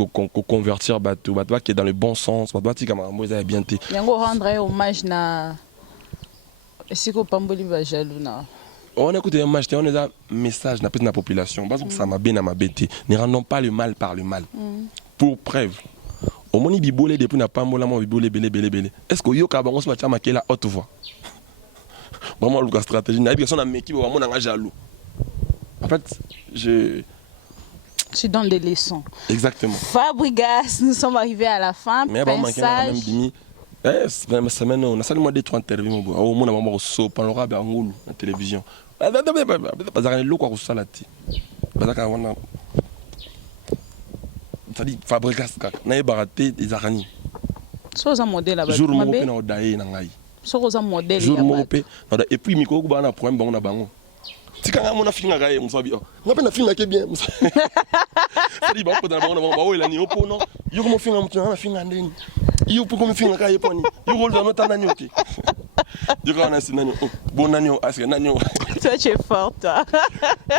convertir Batou, Batou qui est dans le bon sens, Batou qui a bien été. Yango rendre hommage na Siko Pamboli ba jaloux na. On écoute un hommage, on a un message dans la population. Parce que ça m'a bien à ma bête. Ne rendons pas le mal par le mal. Pour preuve. Au moins, bibolé depuis n'a pas mola bibolé belé. Est-ce que yo kabango se matcha maquer la haute voix? Vraiment la stratégie. N'a personne à m'équipe vraiment n'a jaloux. En fait, tu donnes des leçons. Exactement. Fabregas, nous sommes arrivés à la fin. Mais bon, même dimi. Vraiment semaine on a seulement des 3 interviews au monde a vraiment so panorama à ngulu la télévision. Bazaka le quoi ça là ti. Bazaka wana. Ça dit Fabregas kaka. Na baraté des arani. Soza modèle là-bas. Jour mo pe na odaye na ngai. Soza modèle jour mo pe. Et puis miko ko ba na problème bango na bango. Tikanga mona finga gaye musabi. Ngape na finga ke bien musa. Ça dit ba ko na bango na bango ba oila ni opo no. Yo ko mo finga mutu na finga ndeni. Yo pour comme finga gaye poni. Yo rôle dans notre nani OK. Yo ko na sinani. Bon nani aske nani. Toi tu es fort toi.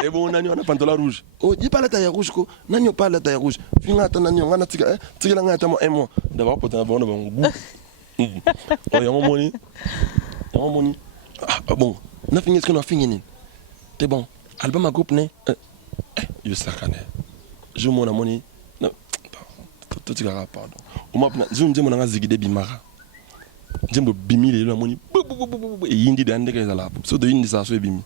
Et bon nani on a pantalon rouge. Oh, dis pas la taille rouge ko. Nani pas la taille rouge. Finga ta nani ngana tika tika nga ta mo un mois. D'abord pour ta bango na bango. Oh ya moni. Ya moni. Ah bon. Na finga ce qu'on a fini ni. C'est bon. Album à groupe né. Yo sakane. Je mon amoni. Non. Tout tika pardon. O m'a zoom je mon nga zigide bimara. Jembo bimi le amoni. Et yindi de ande ka la. So de yindi sa so bimi.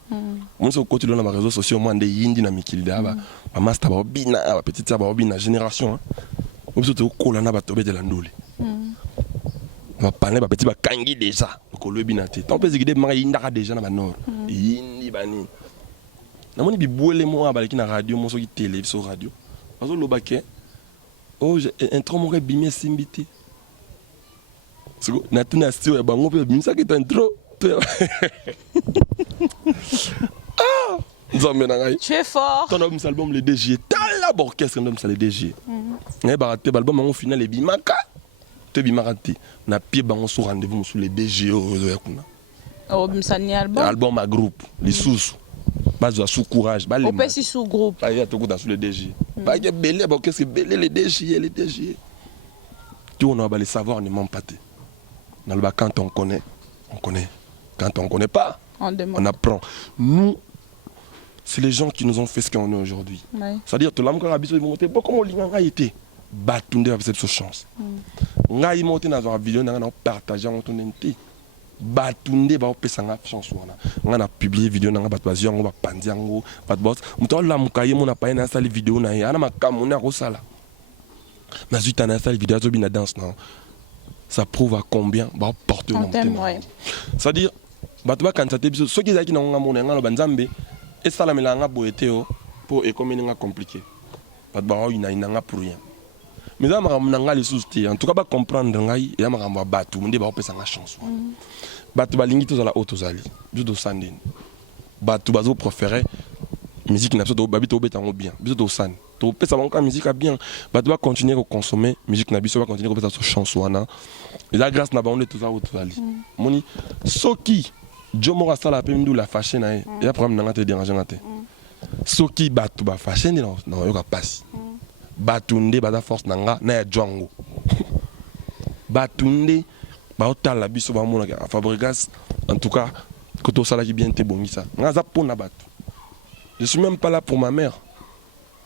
Mon so côté dans les réseaux sociaux moi ande yindi na mikilida ba. Ba master ba bina ba petite ba bina génération. On so to kola na ba tobe de la ndole. Va parler ba petit ba kangi déjà. Ko le binate. Tant pe zigide bimara yinda déjà na ba nord. Yindi bani. Na moni bibuele mo abaleki na radio mo so ki télé so radio. Bazo lobake. Oh, intro mon bimé simbité. C'est quoi? Na tuna stio ya bango pe bimisa ki intro. Ah! Nzambe na ngai. Tu es fort. Ton album le DG. Tala orchestre ndom ça le DG. Ngai baraté album en final e bimaka. Te bimarati. Na pied bango so rendez-vous sur le DG o yakuna. Oh, bimsani album. Album à groupe, les sous. Base sous courage, ba les. Opesi sous groupe. Pas y a tout dans sous le DG. Pas que belé, qu'est-ce que belé les DG. Tout on a les savoirs ne ment pas. Dans le bas quand on connaît, on connaît. Quand on connaît pas, on apprend. Nous, c'est les gens qui nous ont fait ce qu'on est aujourd'hui. Ouais. C'est-à-dire que l'homme qui a habité le monté, comment l'inganga était battunde avec cette chance. Nga y monté dans une vidéo, on a partagé en ton entier. Batunde ba opesanga chance wana nga na publier vidéo na nga bat bazio ngo ba pandiango bat boss muto la mukaye mona pa na sali vidéo na ye ana makamu na ko sala na zuita na sali vidéo zo bina danse na ça prouve à combien ba porter mon thème. C'est à dire bat ba kantate biso soki zaki na nga mona nga lo banzambe et sala melanga boeteo pour et comme nga compliqué bat ba ina nga pour rien. Mais là, je en tout cas, je comprendre ngai et je batu, je vais chance. Batu balingi to la auto zali, juste sandine. Batu bazo préféré musique na biso babito betango bien, biso to san. To pesa banka musique bien, batu va continuer à consommer musique na biso va continuer à pesa so chance wana. Et la grâce na baonde to za auto zali. Moni soki Jomo rasta la pemdu la fâché na e, ya problème na te déranger na te. Soki batu ba fâché non yo ka passe. Batunde bada force nanga na ya django. Batunde ba otala biso ba mona ka Fabregas en tout cas que tout ça là qui bien te bongisa. Ngaza pona batu. Je suis même pas là pour ma mère.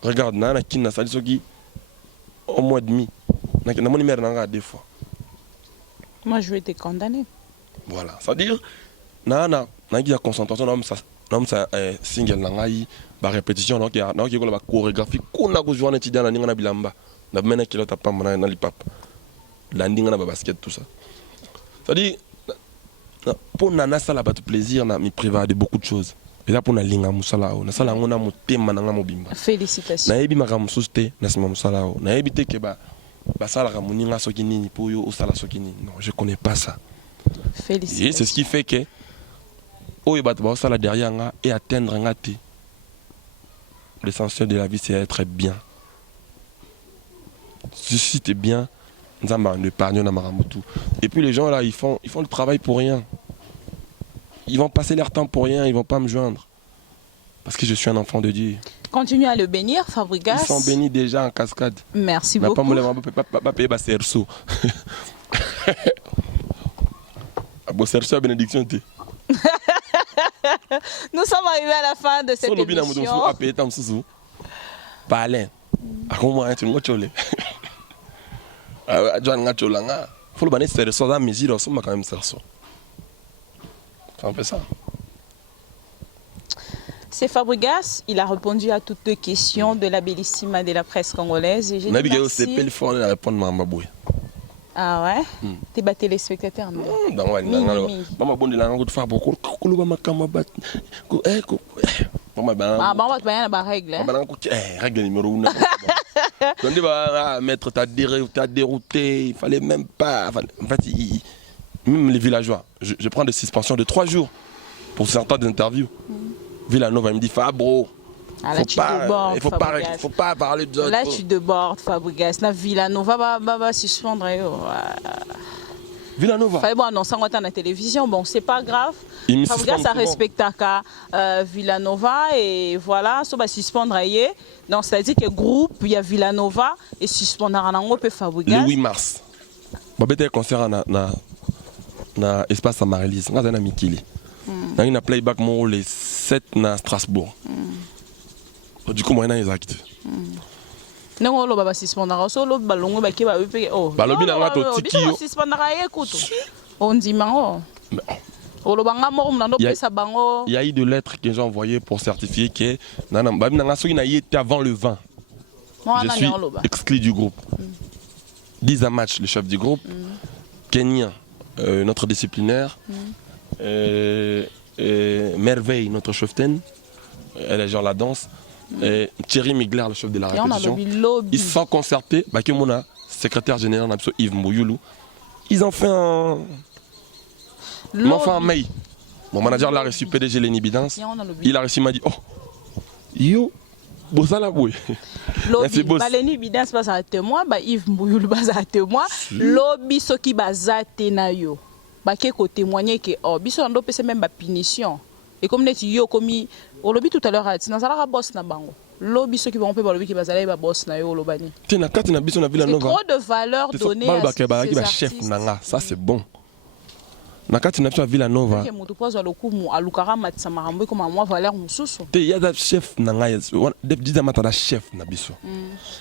Regarde na kina sali soki au mois et demi. Na moni mère nanga deux fois. Moi je vais te condamner. Voilà, c'est à dire na qui a concentration dans ça single nangai ba répétition donc il y a la chorégraphie qu'on a besoin d'étudier na ninga na bilamba na mena kilo tapa na lipap landing na ba basket tout ça c'est à dire pour nana ça la ba plaisir na mi privé de beaucoup de choses et là pour na linga musala na sala ngona motema na mobimba félicitations na yebi maka mususte na sima musala na yebi te ke ba sala ka muninga soki nini pour yo osala soki nini non je connais pas ça. Félicitations. Et c'est ce qui fait que oh il va ça là derrière nga et atteindre nga te l'essentiel de la vie, c'est être bien. Si tu es bien, et puis les gens là, ils font le travail pour rien. Ils vont passer leur temps pour rien, ils vont pas me joindre. Parce que je suis un enfant de Dieu. Continue à le bénir, Fabregas. Ils sont bénis déjà en cascade. Merci beaucoup. Pas payer ma cerceau. Bon, cerceau, bénédiction. Nous sommes arrivés à la fin de cette émission. Parlez. Comment est-ce que tu faut le banner cerceau dans mes îles, on quand même cerceau. C'est un peu ça. C'est Fabregas, il a répondu à toutes les questions de la bellissima de la presse congolaise. Et j'ai dit merci. Ah ouais? T'es battu téléspectateur, non? Règle numéro 1. Maître, t'as dérouté, il fallait même pas. En fait, même les villageois, je prends des suspensions de 3 jours pour certaines interviews. Villanova, il me dit Fabro. Ah, là, il faut pas parler de là, tu débordes, Fabregas. La Villanova va suspendre. Villanova. Fallait bon annoncer à la télévision. Bon, c'est pas grave. Fabregas, ça respecte Villanova et voilà, ça va suspendre. Donc, c'est-à-dire que groupe, il y a Villanova et suspendre Fabregas. Le 8 mars. Je vais concert na espace Amaryllis. On a un ami qui est. On a playback les 7 na Strasbourg. Du coup, moi, j'ai acte. Non, on va suspendre. Solo ballon, bah qui va oh. Balobi na ngato tiki yo. Suspendre écoute. On dit mango. Il y a eu de lettres que j'ai envoyées pour certifier que il était avant le 20. Je suis exclu du groupe. 10 à match, le chef du groupe. Kenyan, notre disciplinaire. Merveille, notre cheftaine. Elle est genre la danse. Et Thierry Migler, le chef de la répétition. Ils se sont concertés. Mon secrétaire général, Yves Mouyoulou. Ils ont fait un. Ils m'ont fait un mail. Mon manager l'a reçu, PDG Lenny Bidance. Il a reçu, il m'a dit oh, yo, bossa la bouille. Lobby, Lenny Bidance base à témoin, Yves Mouyoulou base à témoin. Lobby, ce qui base à ténayo. Qui est témoigner que oh, biso ando pese même ba punition. Et comme net yo commis au lobby tout à l'heure à tina sala boss na bango. Lobby ceux qui vont payer lobby qui bazala ba boss na yo lobani. Tina kati na biso na Villanova. Trop de valeur donnée à ces chef nanga, ça c'est bon. Na kati na biso Villanova. Que mutu pozo lokumu alukara matisa marambo comme moi valeur mususu. Te ya da chef nanga ya diza mata da chef na biso.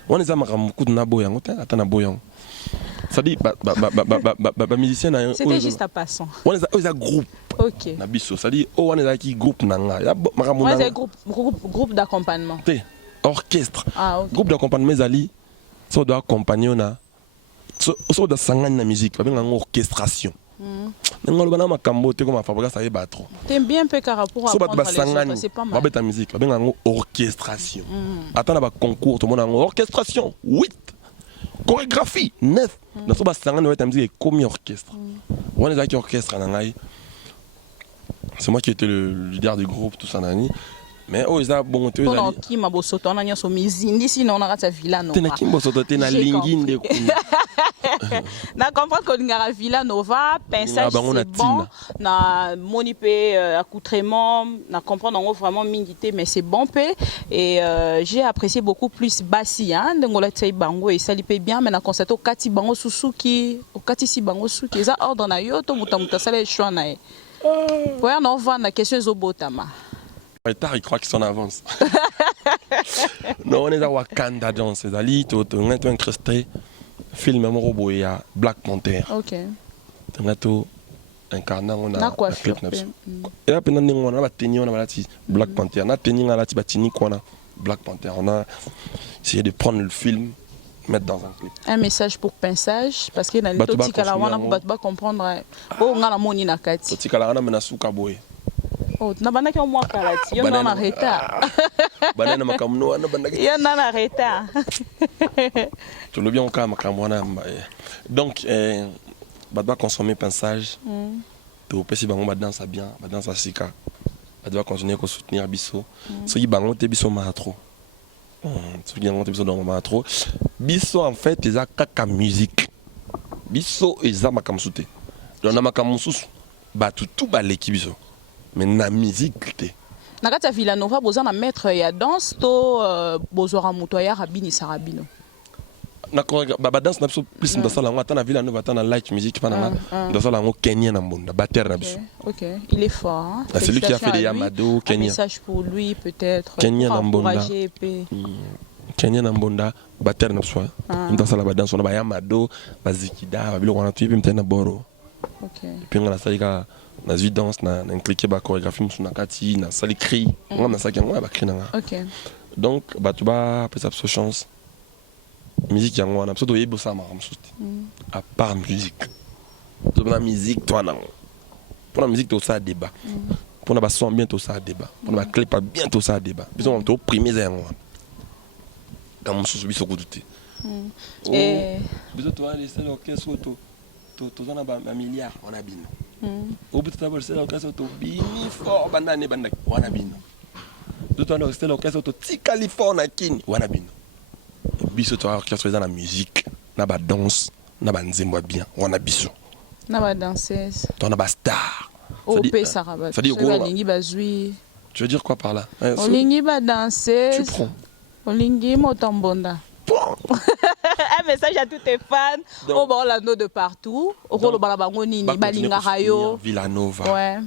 Wana za marambo kutu na boyango ta ata na boyango. Ça dit, musicien. C'était juste à passant. On est un groupe. Ok. Ça dit, on est un groupe. Groupe d'accompagnement. Orchestre. Ah, ok. Groupe d'accompagnement, ça doit accompagner. Ça doit s'engager la musique. Ça doit une orchestration. T'aimes bien un peu par rapport à la c'est pas mal. La musique, ça doit une orchestration. Attends, un concours, tout le monde a une orchestration. 8. Chorégraphie 9. Nous sommes à musique comme orchestre. On est avec orchestre. C'est moi qui étais le leader du groupe, tout ça. Mais oh, ils ont bon tu as qui m'a bossé on a sur mizindi sinon on a ta Villanova. T'es qui bossé t'es na lingine de na comprendre que l'ingara Villanova pensage c'est bon na monipé accoutrement na comprendre vraiment mingité mais c'est bon peu et j'ai apprécié beaucoup plus Bassi hein ngola tsai bango et ça lui paye bien mais na constaté au kati bango susuki au kati si bango suki ça ordre na yo to muta sala choix na e ouais on va na question zobotama. Il croit qu'ils sont en avance. Non, on est à Wakanda Dance. C'est Ali, tu es incrusté. Film Morobo, il y a Black Panther. Ok. Tu es incarnant, on a quoi clip. Et là, on a tenu, on a Black Panther. On a tenu, on a Black Panther. On a essayé de prendre le film, mettre dans un clip. Un message pour pinçage, parce qu'il y a des petits kalawana pour comprendre. Oh, on a la moni na kati. Petit kalawana, mais na souka boy. Oh, na bana kia mwa kalati, yo na retard. Banana makamno, na bana. Yo na retard. Tu le bien au cas makamwana. Donc, badba consommer pinçage. Tu peux si bango badance bien, badance sika. Badba continuer à soutenir biso. So yi bango te biso ma trop. Ce qui est un épisode normalement trop. Bisso en fait, ils ont caca musique. Bisso ils ont ma kamsoute. Donc na ma kamsusu, bah tout bah l'équipe biso. Mais na musique té. Na kati ya Villanova boza na maître ya danse to bozora moto ya rabini sarabino. Na ba danse na biso plus dans ça là, on na Villanova, on na light music pas na dans ça là on Kenyan na mbonda, batteur na biso. OK, il est fort hein. C'est lui qui a fait des Yamado Kenya. Un message pour lui peut-être. Kenya na mbonda. Kenya na mbonda batteur na biso. Dans ça là ba danse on na ba Yamado, ba Zikida, ba bilo wana tu puis mtena boro. OK. Puis on a ça ka na zi danse na cliquer ba chorégraphie musuna kati na sali cri. On a ça qui on ba cri na. OK. Donc ba tu ba peut ça chance. Musique yango wana biso toyebi osala makambo mosusu te à part musique tozona musique twana mpona musique tosala débat mpona bason bien tosala débat mpona baclipa bien tosala débat biso toprime eza yango wana ka mosusu biso kutu te biso toa lesala orchestre oyo toza na bamilliard wana bino obuta bolesala orchestre oyo tobimi fort bandane bandaki wana bino biso toa na orchestre oyo totikali fort na kini wana bino biso to orchestre dans la musique na ba danse na ba nzembo bien on a biso na ba danseuse to na ba star o pe saraba ça dit quoi lingi bazui tu veux dire quoi par là on lingi ba danseuse tu prends on lingi motambonda un message à tous tes fans au Orlando de partout au rôle bala bango nini balinga rayo Villanova ouais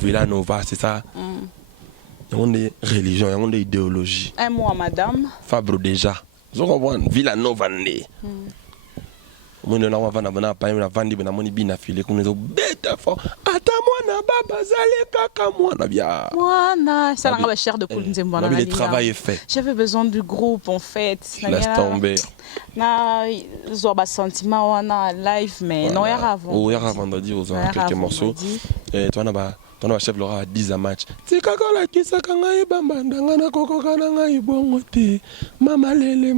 Villanova c'est ça on est religion on est idéologie un mot à madame Fabre déjà zo comprendre Villanova ndé mona na wavana bana pa na vandi bana moni bina file ko nezo beta fort ata mwana baba zale kaka mwana bia mwana ça nga ba cher de poule nzembo na le travail est fait j'avais besoin du groupe en fait laisse tomber na zo ba sentiment wana live mais non ya avant o ya vendredi aux quelques morceaux et toi na ba ton chef Laura a 10 match tikaka la kisaka ngai bambanda ngana kokoka na ngai bongo te mama lele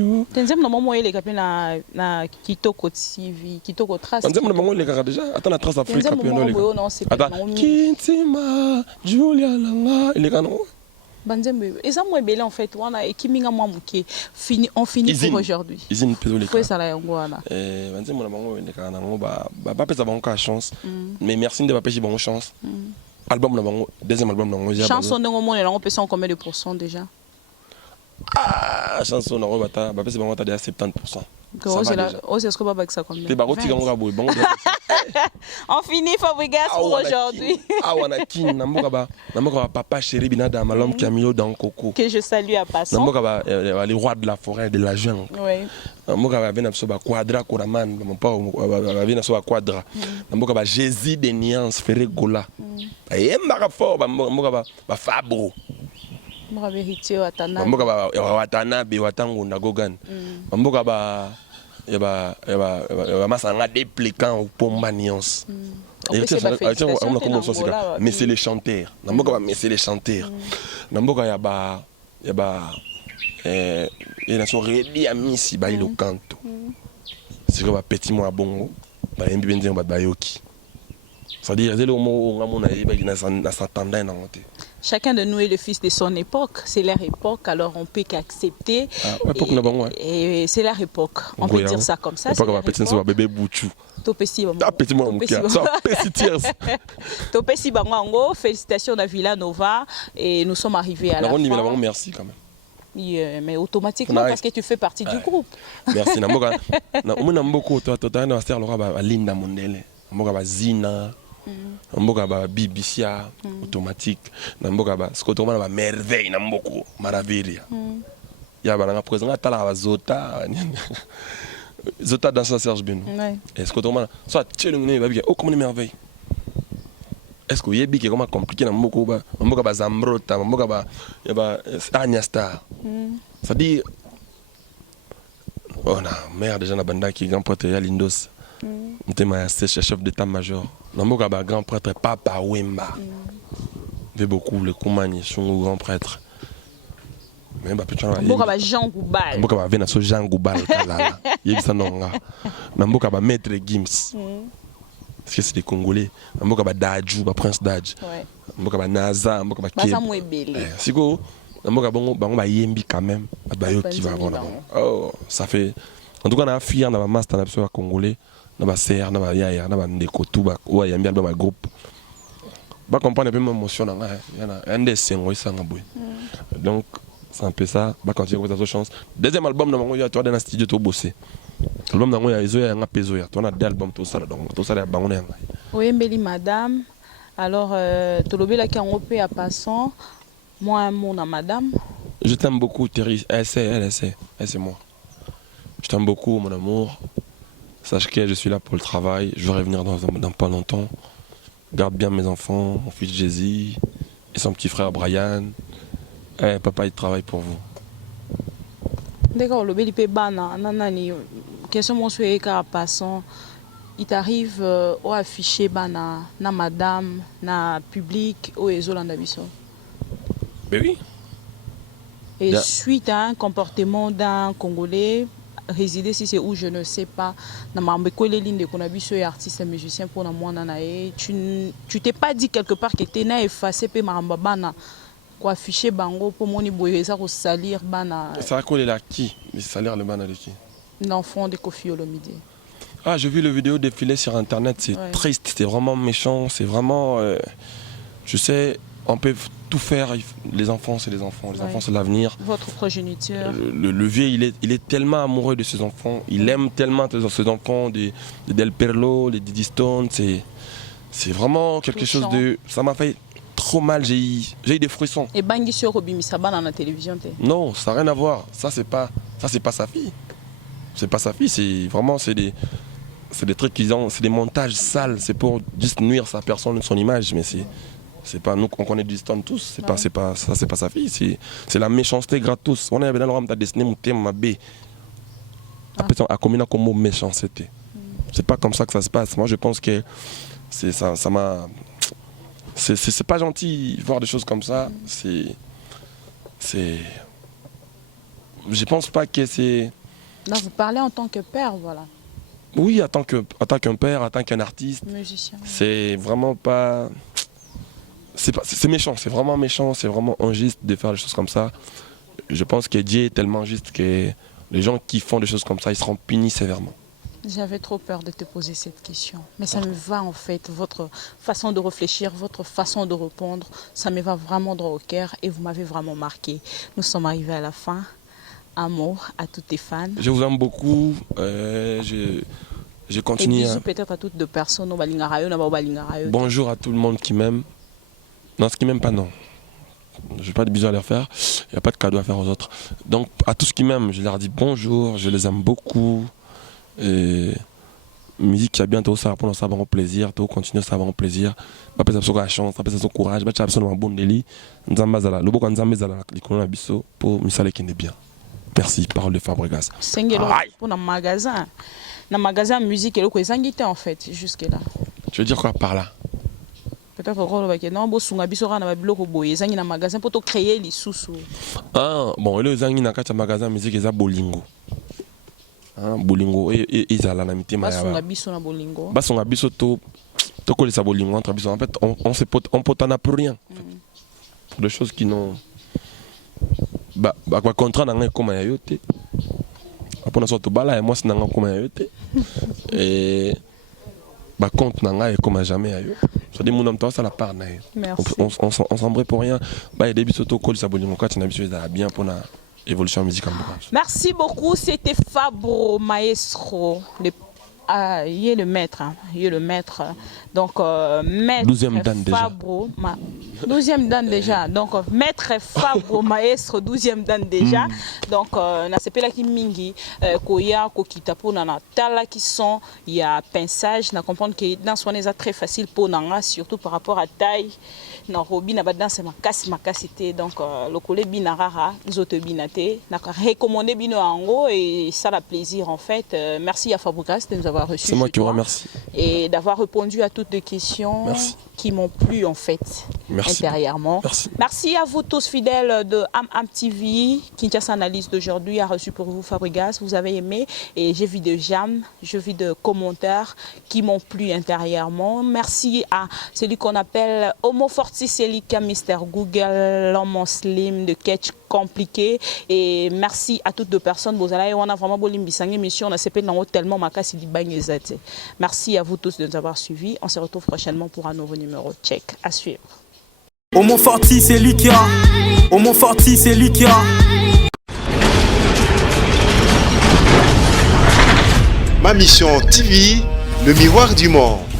o tenzem na momo ele kape na Kitoko TV Kitoko Trace tenzem na momo ele kaka déjà attends la Trace Afrique kape no le attends Kintima Julia langa ele kana banzembe eza mo ebele en fait wana ekiminga mwa muke fini on finit pour aujourd'hui izine pédole faut ça la yango wana banzembe na bango ele kana ngo ba pesa bango ka chance mais merci de ba pesa bango chance album na bango deuxième album na ngo chanson ndongo mo na ngo pesa en combien de pourcents déjà chanson na ngo bata ba pesa bango ta déjà 70%. C'est ce que Baba ça combien? On finit Fabrigas pour aujourd'hui. Ah wana kin namoka ba papa chéri binada malom qui a mis dans coco. Que je salue à passant. Namoka ba les rois de la forêt de la jungle. Oui. Namoka ba bena so ba quadra koraman mon pa ba bena so ba quadra. Namoka ba Jésus des nuances Ferré Gola. Ayemba fort namoka ba Fabro. Mboka vérité watana. Mboka ba watana be watango na gogan. Mboka ba yaba masanga dépliquant au pomba nuance. Mais c'est les chanteurs. Namboka ba mais c'est les chanteurs. Namboka yaba ils sont ready à misi ba ilo canto. C'est comme petit moi bongo ba yembi benze ba yoki. C'est-à-dire c'est le mot on a na s'entendait na monter. Chacun de nous est le fils de son époque, c'est leur époque, alors on peut qu'accepter. Et c'est leur époque, on peut dire ça comme ça. C'est leur époque. Bébé Bouchou. Félicitations à Villanova et nous sommes arrivés à la fin. Merci quand même. Mais automatiquement parce que tu fais partie du groupe. Merci. Zina. Mboka ba Bibisia automatique na mboka ba skotomana ba merveille na mboko maravilia ya ba na présent tala ba zota dans sa Serge Beno est-ce que tomana soit tchelungné ba bien oh comme une merveille est-ce que yebi qui est comment compliqué na mboko ba zambrota mboka ba ya ba Anya Star ça dit oh na mère déjà na banda qui grand prêtre ya Lindos c'est chef d'état-major. Namboka ba grand prêtre Papa Wemba. Fait beaucoup le Koumani son grand prêtre. Mais ba petana. Namboka ba Jean Goubal. Namboka ba vena so Jean Goubal kala. Yebisa nonga. Namboka ba maître Gims. Parce que c'est des Congolais. Namboka ba Dadju, ba prince Dadj. Namboka ba Naza, namboka ba Keb. Ba Samuel Bele. Siko Bango yembi quand même. Qui va avoir oh, ça fait. En tout cas, on a fier dans ma master, on a congolais, on a serre, on a yaya, on a ndeko tout, ouais, yembi dans ma groupe. Bah comprendre un peu mon émotion, il y en a un des cinq, oui, ça donc c'est un peu ça. Bah quand tu as d'autres chances. Deuxième album, dans mon tu as dans un studio tout bossé. L'album dans mon il y a un peso, tu as deux albums tout ça, donc tout ça est bangoné. Oui, Mbeli madame. Alors, tu l'as là qui en repé à passant. Moi, un mot à madame. Je t'aime beaucoup, Thérèse. Elle c'est moi. Je t'aime beaucoup, mon amour. Sache que je suis là pour le travail. Je vais revenir dans pas longtemps. Garde bien mes enfants, mon fils Jésus et son petit frère Brian. Papa, il travaille pour vous. D'accord, le bel ipé bana, nanani. Question mon souhait qu'à passant. Il t'arrive au afficher bana, na madame, na public, au ezolanda biso. Ben oui. Et suite à un comportement d'un Congolais, résider si c'est où je ne sais pas, na mambeko les lignes de konabiso et artiste et musicien pour na moi nanae, tu t'es pas dit quelque part que t'es na effacé pe maramba bana quoi afficher bango pour moni boyeza ko salir bana. Ça a collé là qui? Mais salir le bana de qui? L'enfant de Koffi Olomide. Ah, j'ai vu le vidéo défiler sur internet, c'est triste, c'est vraiment méchant, c'est vraiment tu sais, on peut tout faire, les enfants c'est les enfants, les enfants c'est l'avenir. Votre progéniture. Le vieux il est tellement amoureux de ses enfants, il aime tellement ses enfants, de Del Perlo, les Diddy Stone, c'est vraiment quelque chose de... Ça m'a fait trop mal, j'ai eu des frissons. Et Bangui sur Robi Misaba dans la télévision non, ça n'a rien à voir, ça c'est pas sa fille. C'est pas sa fille, c'est vraiment c'est des trucs qu'ils ont, c'est des montages sales, c'est pour juste nuire sa personne, son image, mais c'est pas nous qu'on connaît Diston tous, c'est pas sa fille, c'est la méchanceté gratos. On est dans le rang de dessiné mon thème ma B. Après ça a combiné comme mot méchanceté. C'est pas comme ça que ça se passe. Moi je pense que c'est pas gentil voir des choses comme ça, je pense pas que c'est... Là, vous parlez en tant que père, voilà. Oui, en tant qu'un père, en tant qu'un artiste. Musicien. C'est vraiment pas... C'est méchant, c'est vraiment méchant, c'est vraiment injuste de faire des choses comme ça. Je pense que Dieu est tellement juste que les gens qui font des choses comme ça, ils seront punis sévèrement. J'avais trop peur de te poser cette question. Mais ça me va en fait, votre façon de réfléchir, votre façon de répondre, ça me va vraiment droit au cœur et vous m'avez vraiment marqué. Nous sommes arrivés à la fin. Amour à tous tes fans. Je vous aime beaucoup. Je continue. Et bisous peut-être à toutes les personnes au Balingarayo, bonjour à tout le monde qui m'aime. Non, ceux qui m'aiment pas, non. Je n'ai pas de bisous à leur faire. Il n'y a pas de cadeau à faire aux autres. Donc, à tous qui m'aiment, je leur dis bonjour. Je les aime beaucoup. Et musique qui a bientôt ça pour nous avoir un plaisir. Tout continuer ça avoir un plaisir. Pas ça la chance, pas ça courage. Pas ça un bon délit. Nzambazala. Le bon Nzambazala. L'icône biso pour Misale qui est bien. Merci, parole de Fabregas. Sengelo pour un magasin. Dans magasin musique et le quoi en fait jusque là. Tu veux dire quoi par là? Peut-être que non bo sunga biso na ba biloko boye zangi na magasin pour te créer les sous. Ah bon, le zangi na kati magasin musique eza bolingo. Ah bolingo et izala na mitema ya. Ba sunga biso na bolingo. Ba sunga biso to kolisa bolingo entre biso en fait on potana pour rien. Pour des choses qui n'ont ba contrat na ngai comme ya yote. Apona so to bala et moi c'est na ngai comme ya yote. Et ba compte na ngai comme jamais ya yo. Ça dit mon homme toi ça la part na. On s'embrasse pour rien. Ba et début to kolisa bolingo quand na biso ça bien pour na évolution musicale. Merci beaucoup, c'était Fabro Maestro, il est le maître, il est le maître. Donc maître 12e dan Fabro, 12e dan déjà. Donc maître Fabro Maestro 12e dan déjà. Donc na sepela ki mingi koya kokita po na tala qui sont il y a pinçage, na comprendre que dans soin est très facile pour nanga surtout par rapport à taille. Na robi na ba danse makasité donc le collègue binarara zote binate na recommandé bino ango et ça la plaisir en fait. Merci à Fabregas de nous avoir reçus. C'est moi qui vous remercie. Et d'avoir répondu à toutes les questions. Merci. qui m'ont plu en fait. Merci. Intérieurement. Merci. Merci à vous tous fidèles de Am TV. Kinshasa Analyse d'aujourd'hui a reçu pour vous Fabregas. Vous avez aimé et j'ai vu de j'aime, j'ai vu de commentaires qui m'ont plu intérieurement. Merci à celui qu'on appelle Homo Fortis Elika Mister Google, l'homme slim de catch compliqué. Et merci à toutes les personnes. Vous allez, on a vraiment beau l'imbisangue émission. On a CP dans tellement makasi di bagnézate. Merci à vous tous de nous avoir suivis. On se retrouve prochainement pour un nouveau numéro. Check. À suivre. Homo Fortis, c'est Lucas. Homo Fortis, c'est Lucas. Ma mission TV, le miroir du monde.